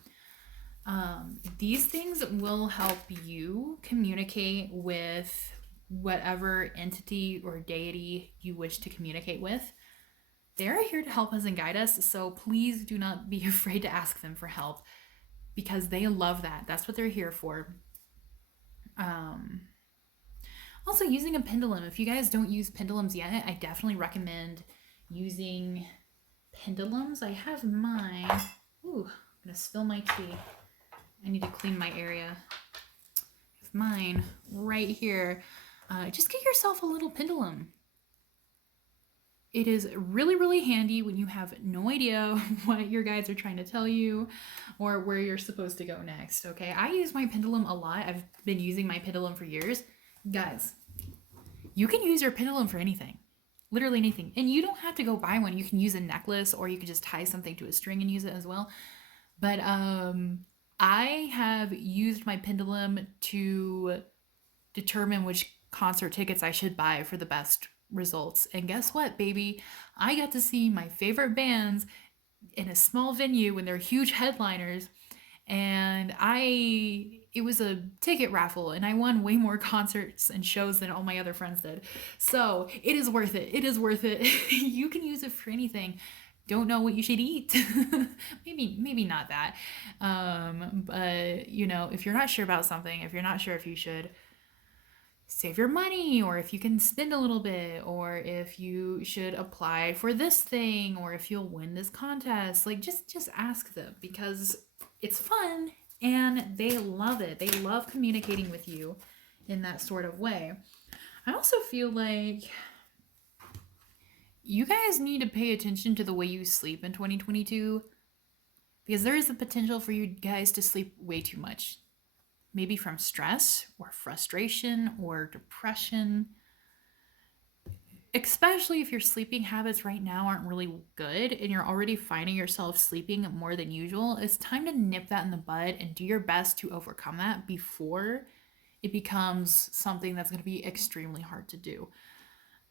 These things will help you communicate with whatever entity or deity you wish to communicate with. they're here to help us and guide us. So please do not be afraid to ask them for help because they love that. That's what they're here for. Also, using a pendulum. If you guys don't use pendulums yet, I definitely recommend using pendulums. I have mine. Ooh, I'm gonna spill my tea. I need to clean my area. I have mine right here. Just get yourself a little pendulum. It is really, really handy when you have no idea what your guides are trying to tell you or where you're supposed to go next, okay? I use my pendulum a lot. I've been using my pendulum for years. Guys, you can use your pendulum for anything. Literally anything. And you don't have to go buy one. You can use a necklace or you can just tie something to a string and use it as well. But I have used my pendulum to determine which concert tickets I should buy for the best results. And guess what, baby? I got to see my favorite bands in a small venue when they're huge headliners. And it was a ticket raffle and I won way more concerts and shows than all my other friends did. So it is worth it. It is worth it. You can use it for anything. Don't know what you should eat. maybe not that. But you know, if you're not sure about something, if you're not sure if you should save your money or if you can spend a little bit or if you should apply for this thing or if you'll win this contest, like just ask them because it's fun and they love it. They love communicating with you in that sort of way. I also feel like you guys need to pay attention to the way you sleep in 2022 because there is a potential for you guys to sleep way too much. Maybe from stress or frustration or depression. Especially if your sleeping habits right now aren't really good and you're already finding yourself sleeping more than usual, it's time to nip that in the bud and do your best to overcome that before it becomes something that's going to be extremely hard to do.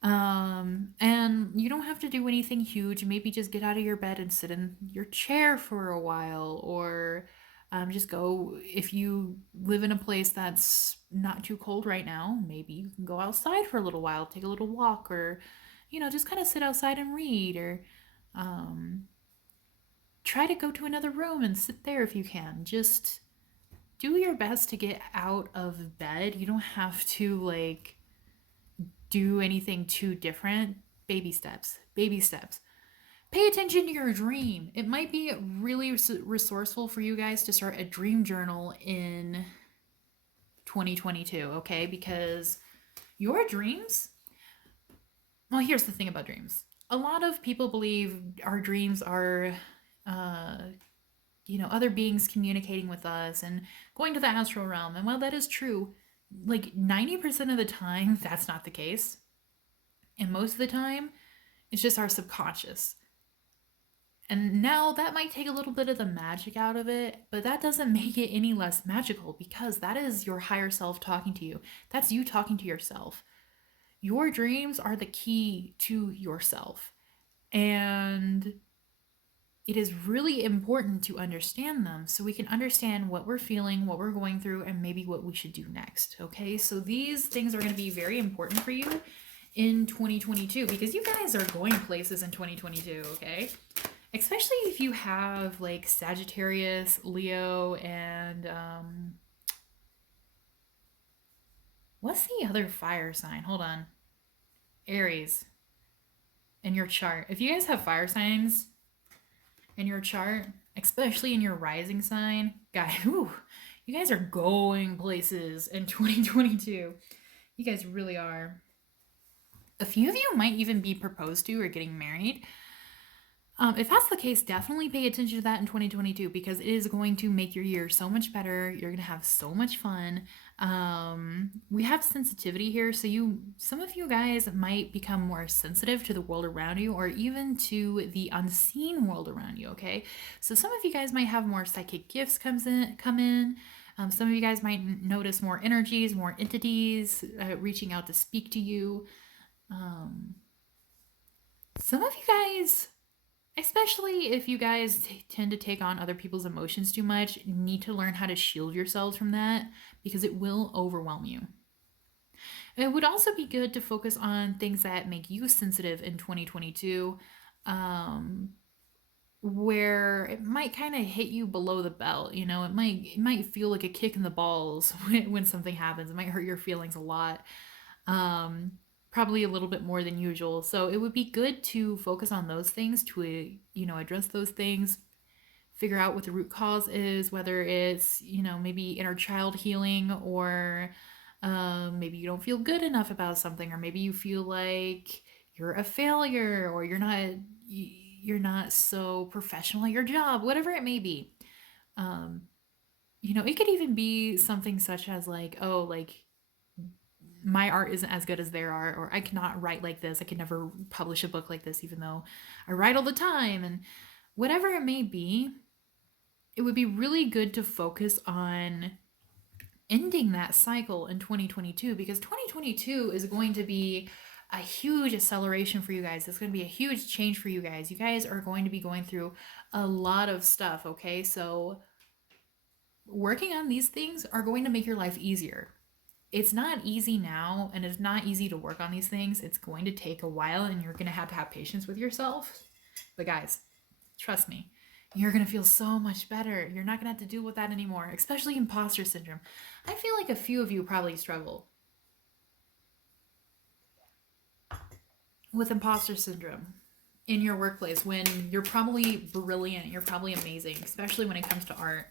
And you don't have to do anything huge. Maybe just get out of your bed and sit in your chair for a while or just go, if you live in a place that's not too cold right now, maybe you can go outside for a little while, take a little walk, or, just kind of sit outside and read, or try to go to another room and sit there if you can. Just do your best to get out of bed. You don't have to, do anything too different. Baby steps, baby steps. Pay attention to your dream. It might be really resourceful for you guys to start a dream journal in 2022, okay? Because your dreams, well, here's the thing about dreams. A lot of people believe our dreams are, other beings communicating with us and going to the astral realm. And while that is true, 90% of the time, that's not the case. And most of the time, it's just our subconscious. And now that might take a little bit of the magic out of it, but that doesn't make it any less magical because that is your higher self talking to you. That's you talking to yourself. Your dreams are the key to yourself. And it is really important to understand them so we can understand what we're feeling, what we're going through, and maybe what we should do next. Okay, so these things are going to be very important for you in 2022 because you guys are going places in 2022, okay? Especially if you have Sagittarius, Leo, and what's the other fire sign? Hold on. Aries in your chart. If you guys have fire signs in your chart, especially in your rising sign, you guys are going places in 2022. You guys really are. A few of you might even be proposed to or getting married. If that's the case, definitely pay attention to that in 2022 because it is going to make your year so much better. You're going to have so much fun. We have sensitivity here, so some of you guys might become more sensitive to the world around you or even to the unseen world around you, okay? So some of you guys might have more psychic gifts come in. Some of you guys might notice more energies, more entities reaching out to speak to you. Some of you guys, especially if you guys tend to take on other people's emotions too much, need to learn how to shield yourselves from that because it will overwhelm you. It would also be good to focus on things that make you sensitive in 2022. where it might kind of hit you below the belt. You know, it might feel like a kick in the balls when something happens. It might hurt your feelings a lot. Um, Probably a little bit more than usual. So it would be good to focus on those things to, address those things, figure out what the root cause is, whether it's, maybe inner child healing, or maybe you don't feel good enough about something, or maybe you feel like you're a failure, or you're not so professional at your job, whatever it may be. um, it could even be something such as like, oh, like my art isn't as good as their art, or I cannot write like this, I could never publish a book like this even though I write all the time. And whatever it may be, it would be really good to focus on ending that cycle in 2022, because 2022 is going to be a huge acceleration for you guys. It's going to be a huge change for you guys. You guys are going to be going through a lot of stuff, okay? So working on these things are going to make your life easier. It's not easy now, and it's not easy to work on these things. It's going to take a while, and you're going to have patience with yourself. But guys, trust me, you're going to feel so much better. You're not going to have to deal with that anymore, especially imposter syndrome. I feel like a few of you probably struggle with imposter syndrome in your workplace when you're probably brilliant, you're probably amazing, especially when it comes to art.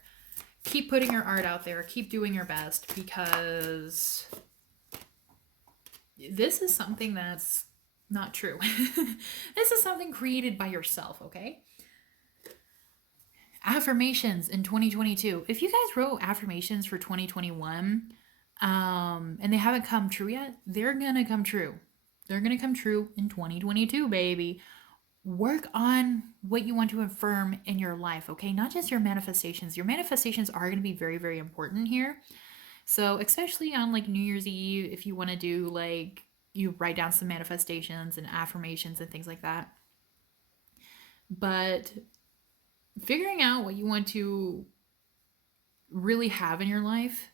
Keep putting your art out there, keep doing your best, because this is something that's not true. This is something created by yourself, okay? Affirmations in 2022. If you guys wrote affirmations for 2021, and they haven't come true yet, they're gonna come true. They're gonna come true in 2022, baby. Work on what you want to affirm in your life, okay? Not just your manifestations. Your manifestations are gonna be very, very important here. So, especially on like New Year's Eve, if you want to do like, you write down some manifestations and affirmations and things like that. But figuring out what you want to really have in your life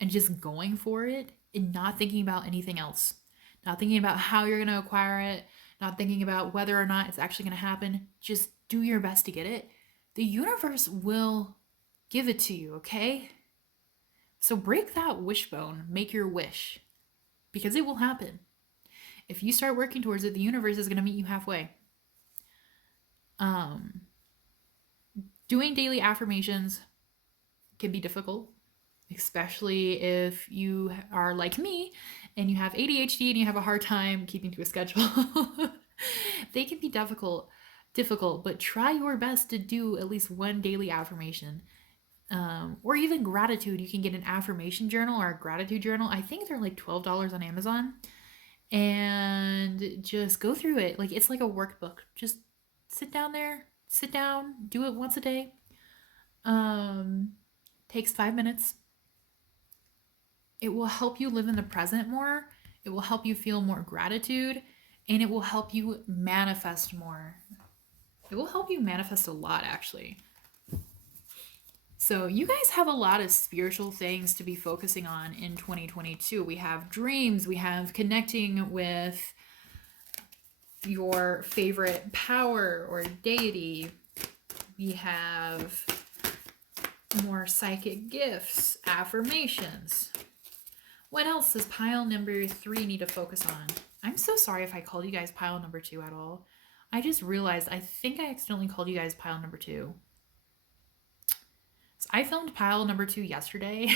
and just going for it and not thinking about anything else, not thinking about how you're going to acquire it, not thinking about whether or not it's actually going to happen. Just do your best to get it. The universe will give it to you, okay? So break that wishbone, make your wish, because it will happen. If you start working towards it, the universe is going to meet you halfway. Doing daily affirmations can be difficult, especially if you are like me and you have ADHD and you have a hard time keeping to a schedule. They can be difficult, but try your best to do at least one daily affirmation. Or even gratitude. You can get an affirmation journal or a gratitude journal. I think they're like $12 on Amazon. And just go through it. Like, it's like a workbook. Just sit down, do it once a day. Takes 5 minutes. It will help you live in the present more. It will help you feel more gratitude, and it will help you manifest more. It will help you manifest a lot, actually. So you guys have a lot of spiritual things to be focusing on in 2022. We have dreams, we have connecting with your favorite power or deity. We have more psychic gifts, affirmations. What else does pile number 3 need to focus on? I'm so sorry if I called you guys pile number 2 at all. I just realized I think I accidentally called you guys pile number 2. So I filmed pile number 2 yesterday.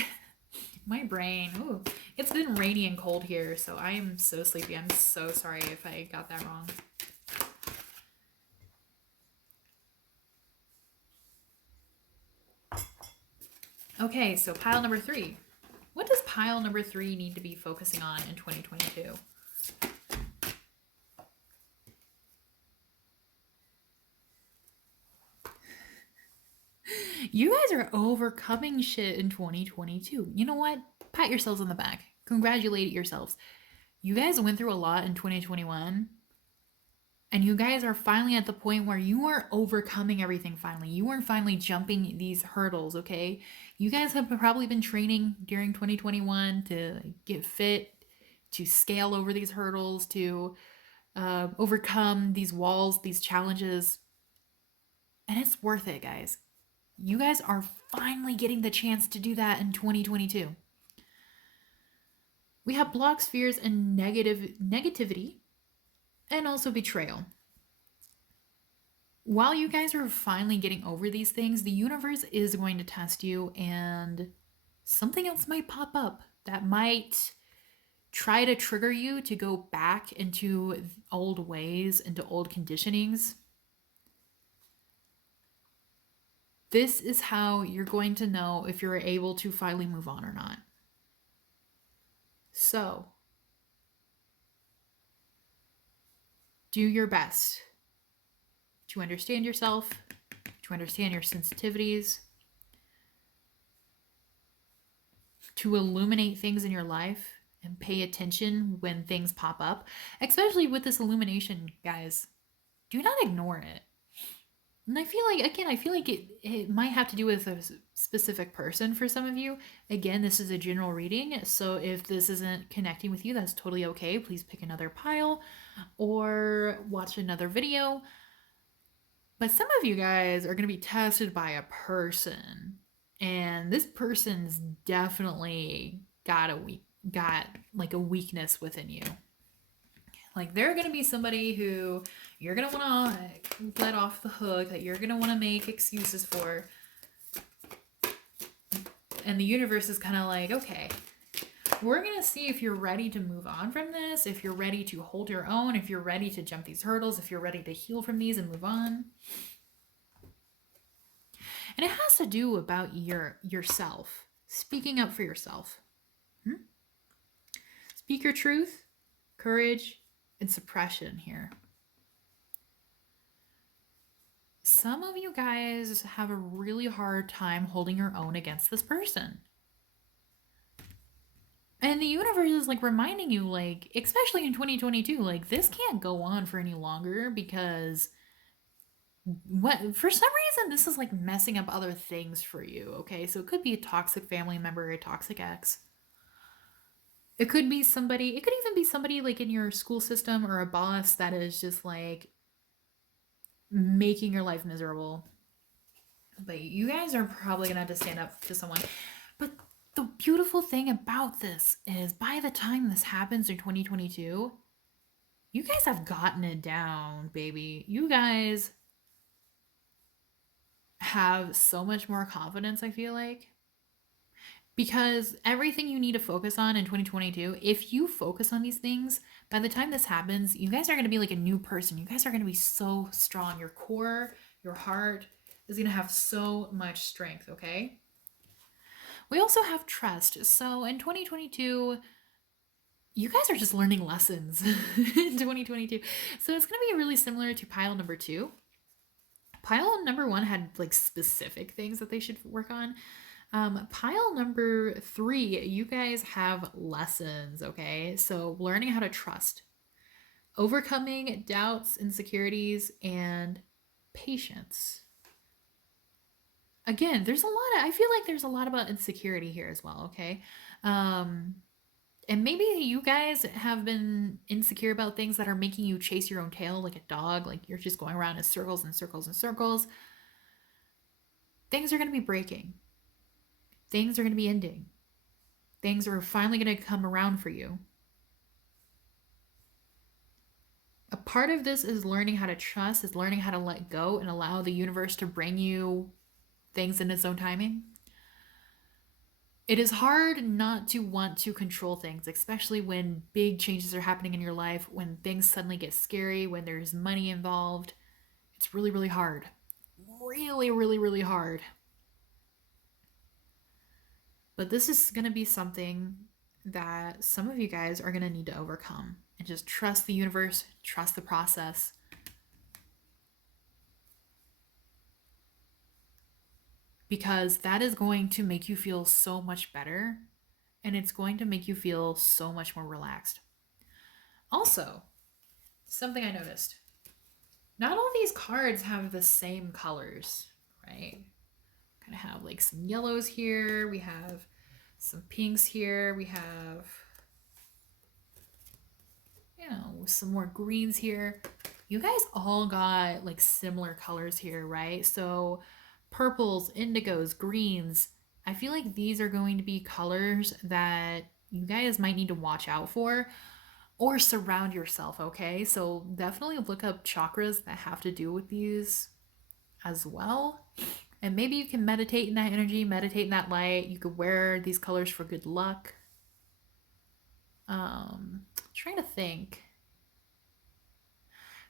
My brain, ooh, it's been rainy and cold here, so I am so sleepy. I'm so sorry if I got that wrong. Okay, so pile number 3. What does pile number 3 need to be focusing on in 2022? You guys are overcoming shit in 2022. You know what? Pat yourselves on the back. Congratulate yourselves. You guys went through a lot in 2021. And you guys are finally at the point where you are overcoming everything finally. You are finally jumping these hurdles, okay? You guys have probably been training during 2021 to get fit, to scale over these hurdles, to overcome these walls, these challenges. And it's worth it, guys. You guys are finally getting the chance to do that in 2022. We have blocks, fears, and negativity, and also betrayal. While you guys are finally getting over these things, the universe is going to test you, and something else might pop up that might try to trigger you to go back into old ways, into old conditionings. This is how you're going to know if you're able to finally move on or not. So, do your best to understand yourself, to understand your sensitivities, to illuminate things in your life and pay attention when things pop up. Especially with this illumination, guys, do not ignore it. And I feel like it might have to do with a specific person for some of you. Again, this is a general reading, so if this isn't connecting with you, that's totally okay. Please pick another pile or watch another video. But some of you guys are going to be tested by a person, and this person's definitely got like a weakness within you. Like, they're going to be somebody who you're going to want to let off the hook, that you're going to want to make excuses for. And the universe is kind of like, okay, we're going to see if you're ready to move on from this, if you're ready to hold your own, if you're ready to jump these hurdles, if you're ready to heal from these and move on. And it has to do about yourself, speaking up for yourself. Speak your truth, courage, and suppression here. Some of you guys have a really hard time holding your own against this person. And the universe is like reminding you, like, especially in 2022, like, this can't go on for any longer, because for some reason this is like messing up other things for you, okay? So it could be a toxic family member, a toxic ex. It could be somebody, it could even be somebody like in your school system or a boss that is just like making your life miserable. But you guys are probably gonna have to stand up to someone. But the beautiful thing about this is, by the time this happens in 2022, you guys have gotten it down, baby. You guys have so much more confidence, I feel like. Because everything you need to focus on in 2022, if you focus on these things, by the time this happens, you guys are going to be like a new person. You guys are going to be so strong. Your core, your heart is going to have so much strength, okay? We also have trust. So in 2022, you guys are just learning lessons in 2022. So it's going to be really similar to pile number 2. Pile number 1 had like specific things that they should work on. Pile number 3, you guys have lessons, okay? So learning how to trust, overcoming doubts, insecurities, and patience. Again, I feel like there's a lot about insecurity here as well, okay? And maybe you guys have been insecure about things that are making you chase your own tail like a dog, like you're just going around in circles and circles and circles. Things are going to be breaking. Things are going to be ending. Things are finally going to come around for you. A part of this is learning how to trust, is learning how to let go and allow the universe to bring you things in its own timing. It is hard not to want to control things, especially when big changes are happening in your life, when things suddenly get scary, when there's money involved. It's really, really hard. Really, really, really hard. But this is going to be something that some of you guys are going to need to overcome, and just trust the universe, trust the process. Because that is going to make you feel so much better, and it's going to make you feel so much more relaxed. Also, something I noticed. Not all these cards have the same colors, right? Kind of have like some yellows here. We have some pinks here. We have, some more greens here. You guys all got like similar colors here, right? So purples, indigos, greens. I feel like these are going to be colors that you guys might need to watch out for or surround yourself, okay? So definitely look up chakras that have to do with these as well. And maybe you can meditate in that energy, meditate in that light. You could wear these colors for good luck. Trying to think.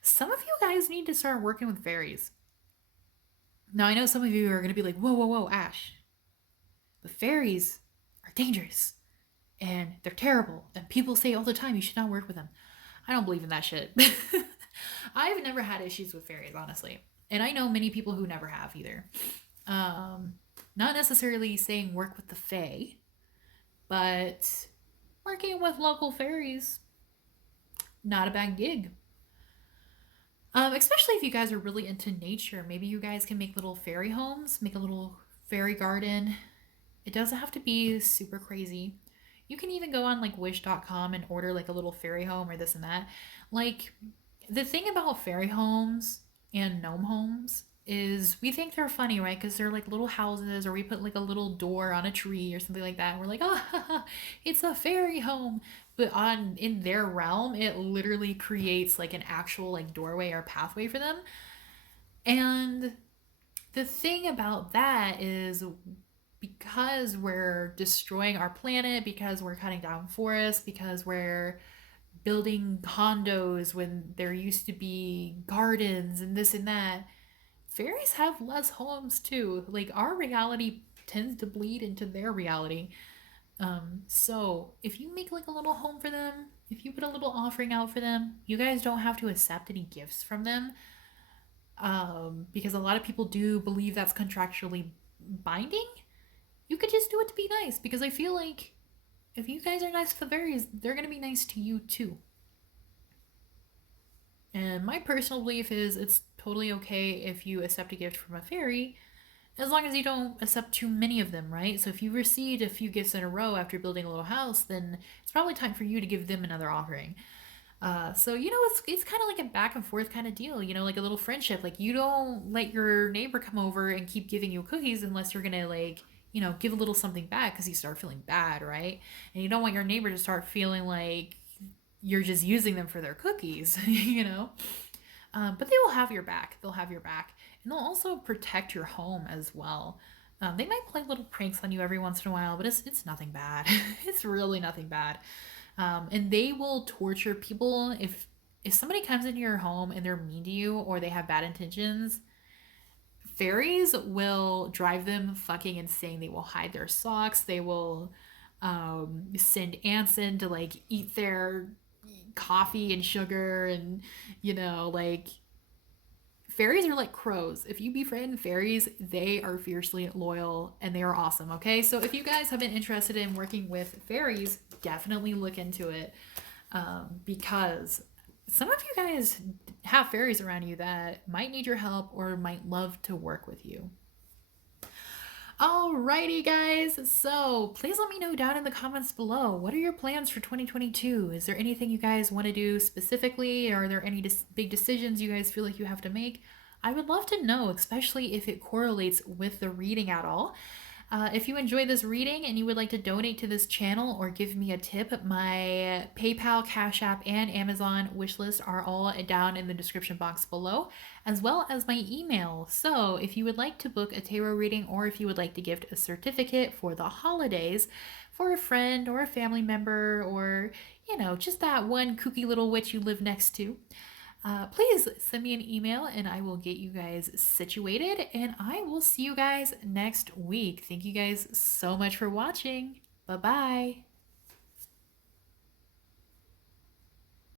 Some of you guys need to start working with fairies. Now, I know some of you are going to be like, whoa, whoa, whoa, Ash. The fairies are dangerous and they're terrible. And people say all the time you should not work with them. I don't believe in that shit. I've never had issues with fairies, honestly. And I know many people who never have either. Not necessarily saying work with the fae, but working with local fairies, not a bad gig. Especially if you guys are really into nature. Maybe you guys can make little fairy homes, make a little fairy garden. It doesn't have to be super crazy. You can even go on like wish.com and order like a little fairy home or this and that. Like, the thing about fairy homes and gnome homes is we think they're funny, right? Because they're like little houses, or we put like a little door on a tree or something like that. And we're like, oh, it's a fairy home. But in their realm, it literally creates like an actual like doorway or pathway for them. And the thing about that is, because we're destroying our planet, because we're cutting down forests, because we're building condos when there used to be gardens and this and that, fairies have less homes too. Like, our reality tends to bleed into their reality. So if you make like a little home for them, if you put a little offering out for them, you guys don't have to accept any gifts from them. Because a lot of people do believe that's contractually binding. You could just do it to be nice, because I feel like if you guys are nice to the fairies, they're gonna be nice to you too. And my personal belief is it's totally okay if you accept a gift from a fairy, as long as you don't accept too many of them, right? So if you received a few gifts in a row after building a little house, then it's probably time for you to give them another offering. So it's kind of like a back and forth kind of deal, like a little friendship. Like, you don't let your neighbor come over and keep giving you cookies unless you're gonna like give a little something back, because you start feeling bad, right? And you don't want your neighbor to start feeling like you're just using them for their cookies, But they will have your back. They'll have your back, and they'll also protect your home as well. They might play little pranks on you every once in a while, but it's nothing bad. It's really nothing bad. And they will torture people if somebody comes into your home and they're mean to you or they have bad intentions. Fairies will drive them fucking insane. They will hide their socks. They will send ants in to like eat their coffee and sugar, and like, fairies are like crows. If you befriend fairies, they are fiercely loyal and they are awesome, okay? So if you guys have been interested in working with fairies, definitely look into it, because some of you guys have fairies around you that might need your help or might love to work with you. Alrighty, guys. So please let me know down in the comments below. What are your plans for 2022? Is there anything you guys want to do specifically? Are there any big decisions you guys feel like you have to make? I would love to know, especially if it correlates with the reading at all. If you enjoyed this reading and you would like to donate to this channel or give me a tip, my PayPal, Cash App, and Amazon wishlist are all down in the description box below, as well as my email. So if you would like to book a tarot reading, or if you would like to gift a certificate for the holidays for a friend or a family member, or just that one kooky little witch you live next to, please send me an email and I will get you guys situated, and I will see you guys next week. Thank you guys so much for watching. Bye-bye.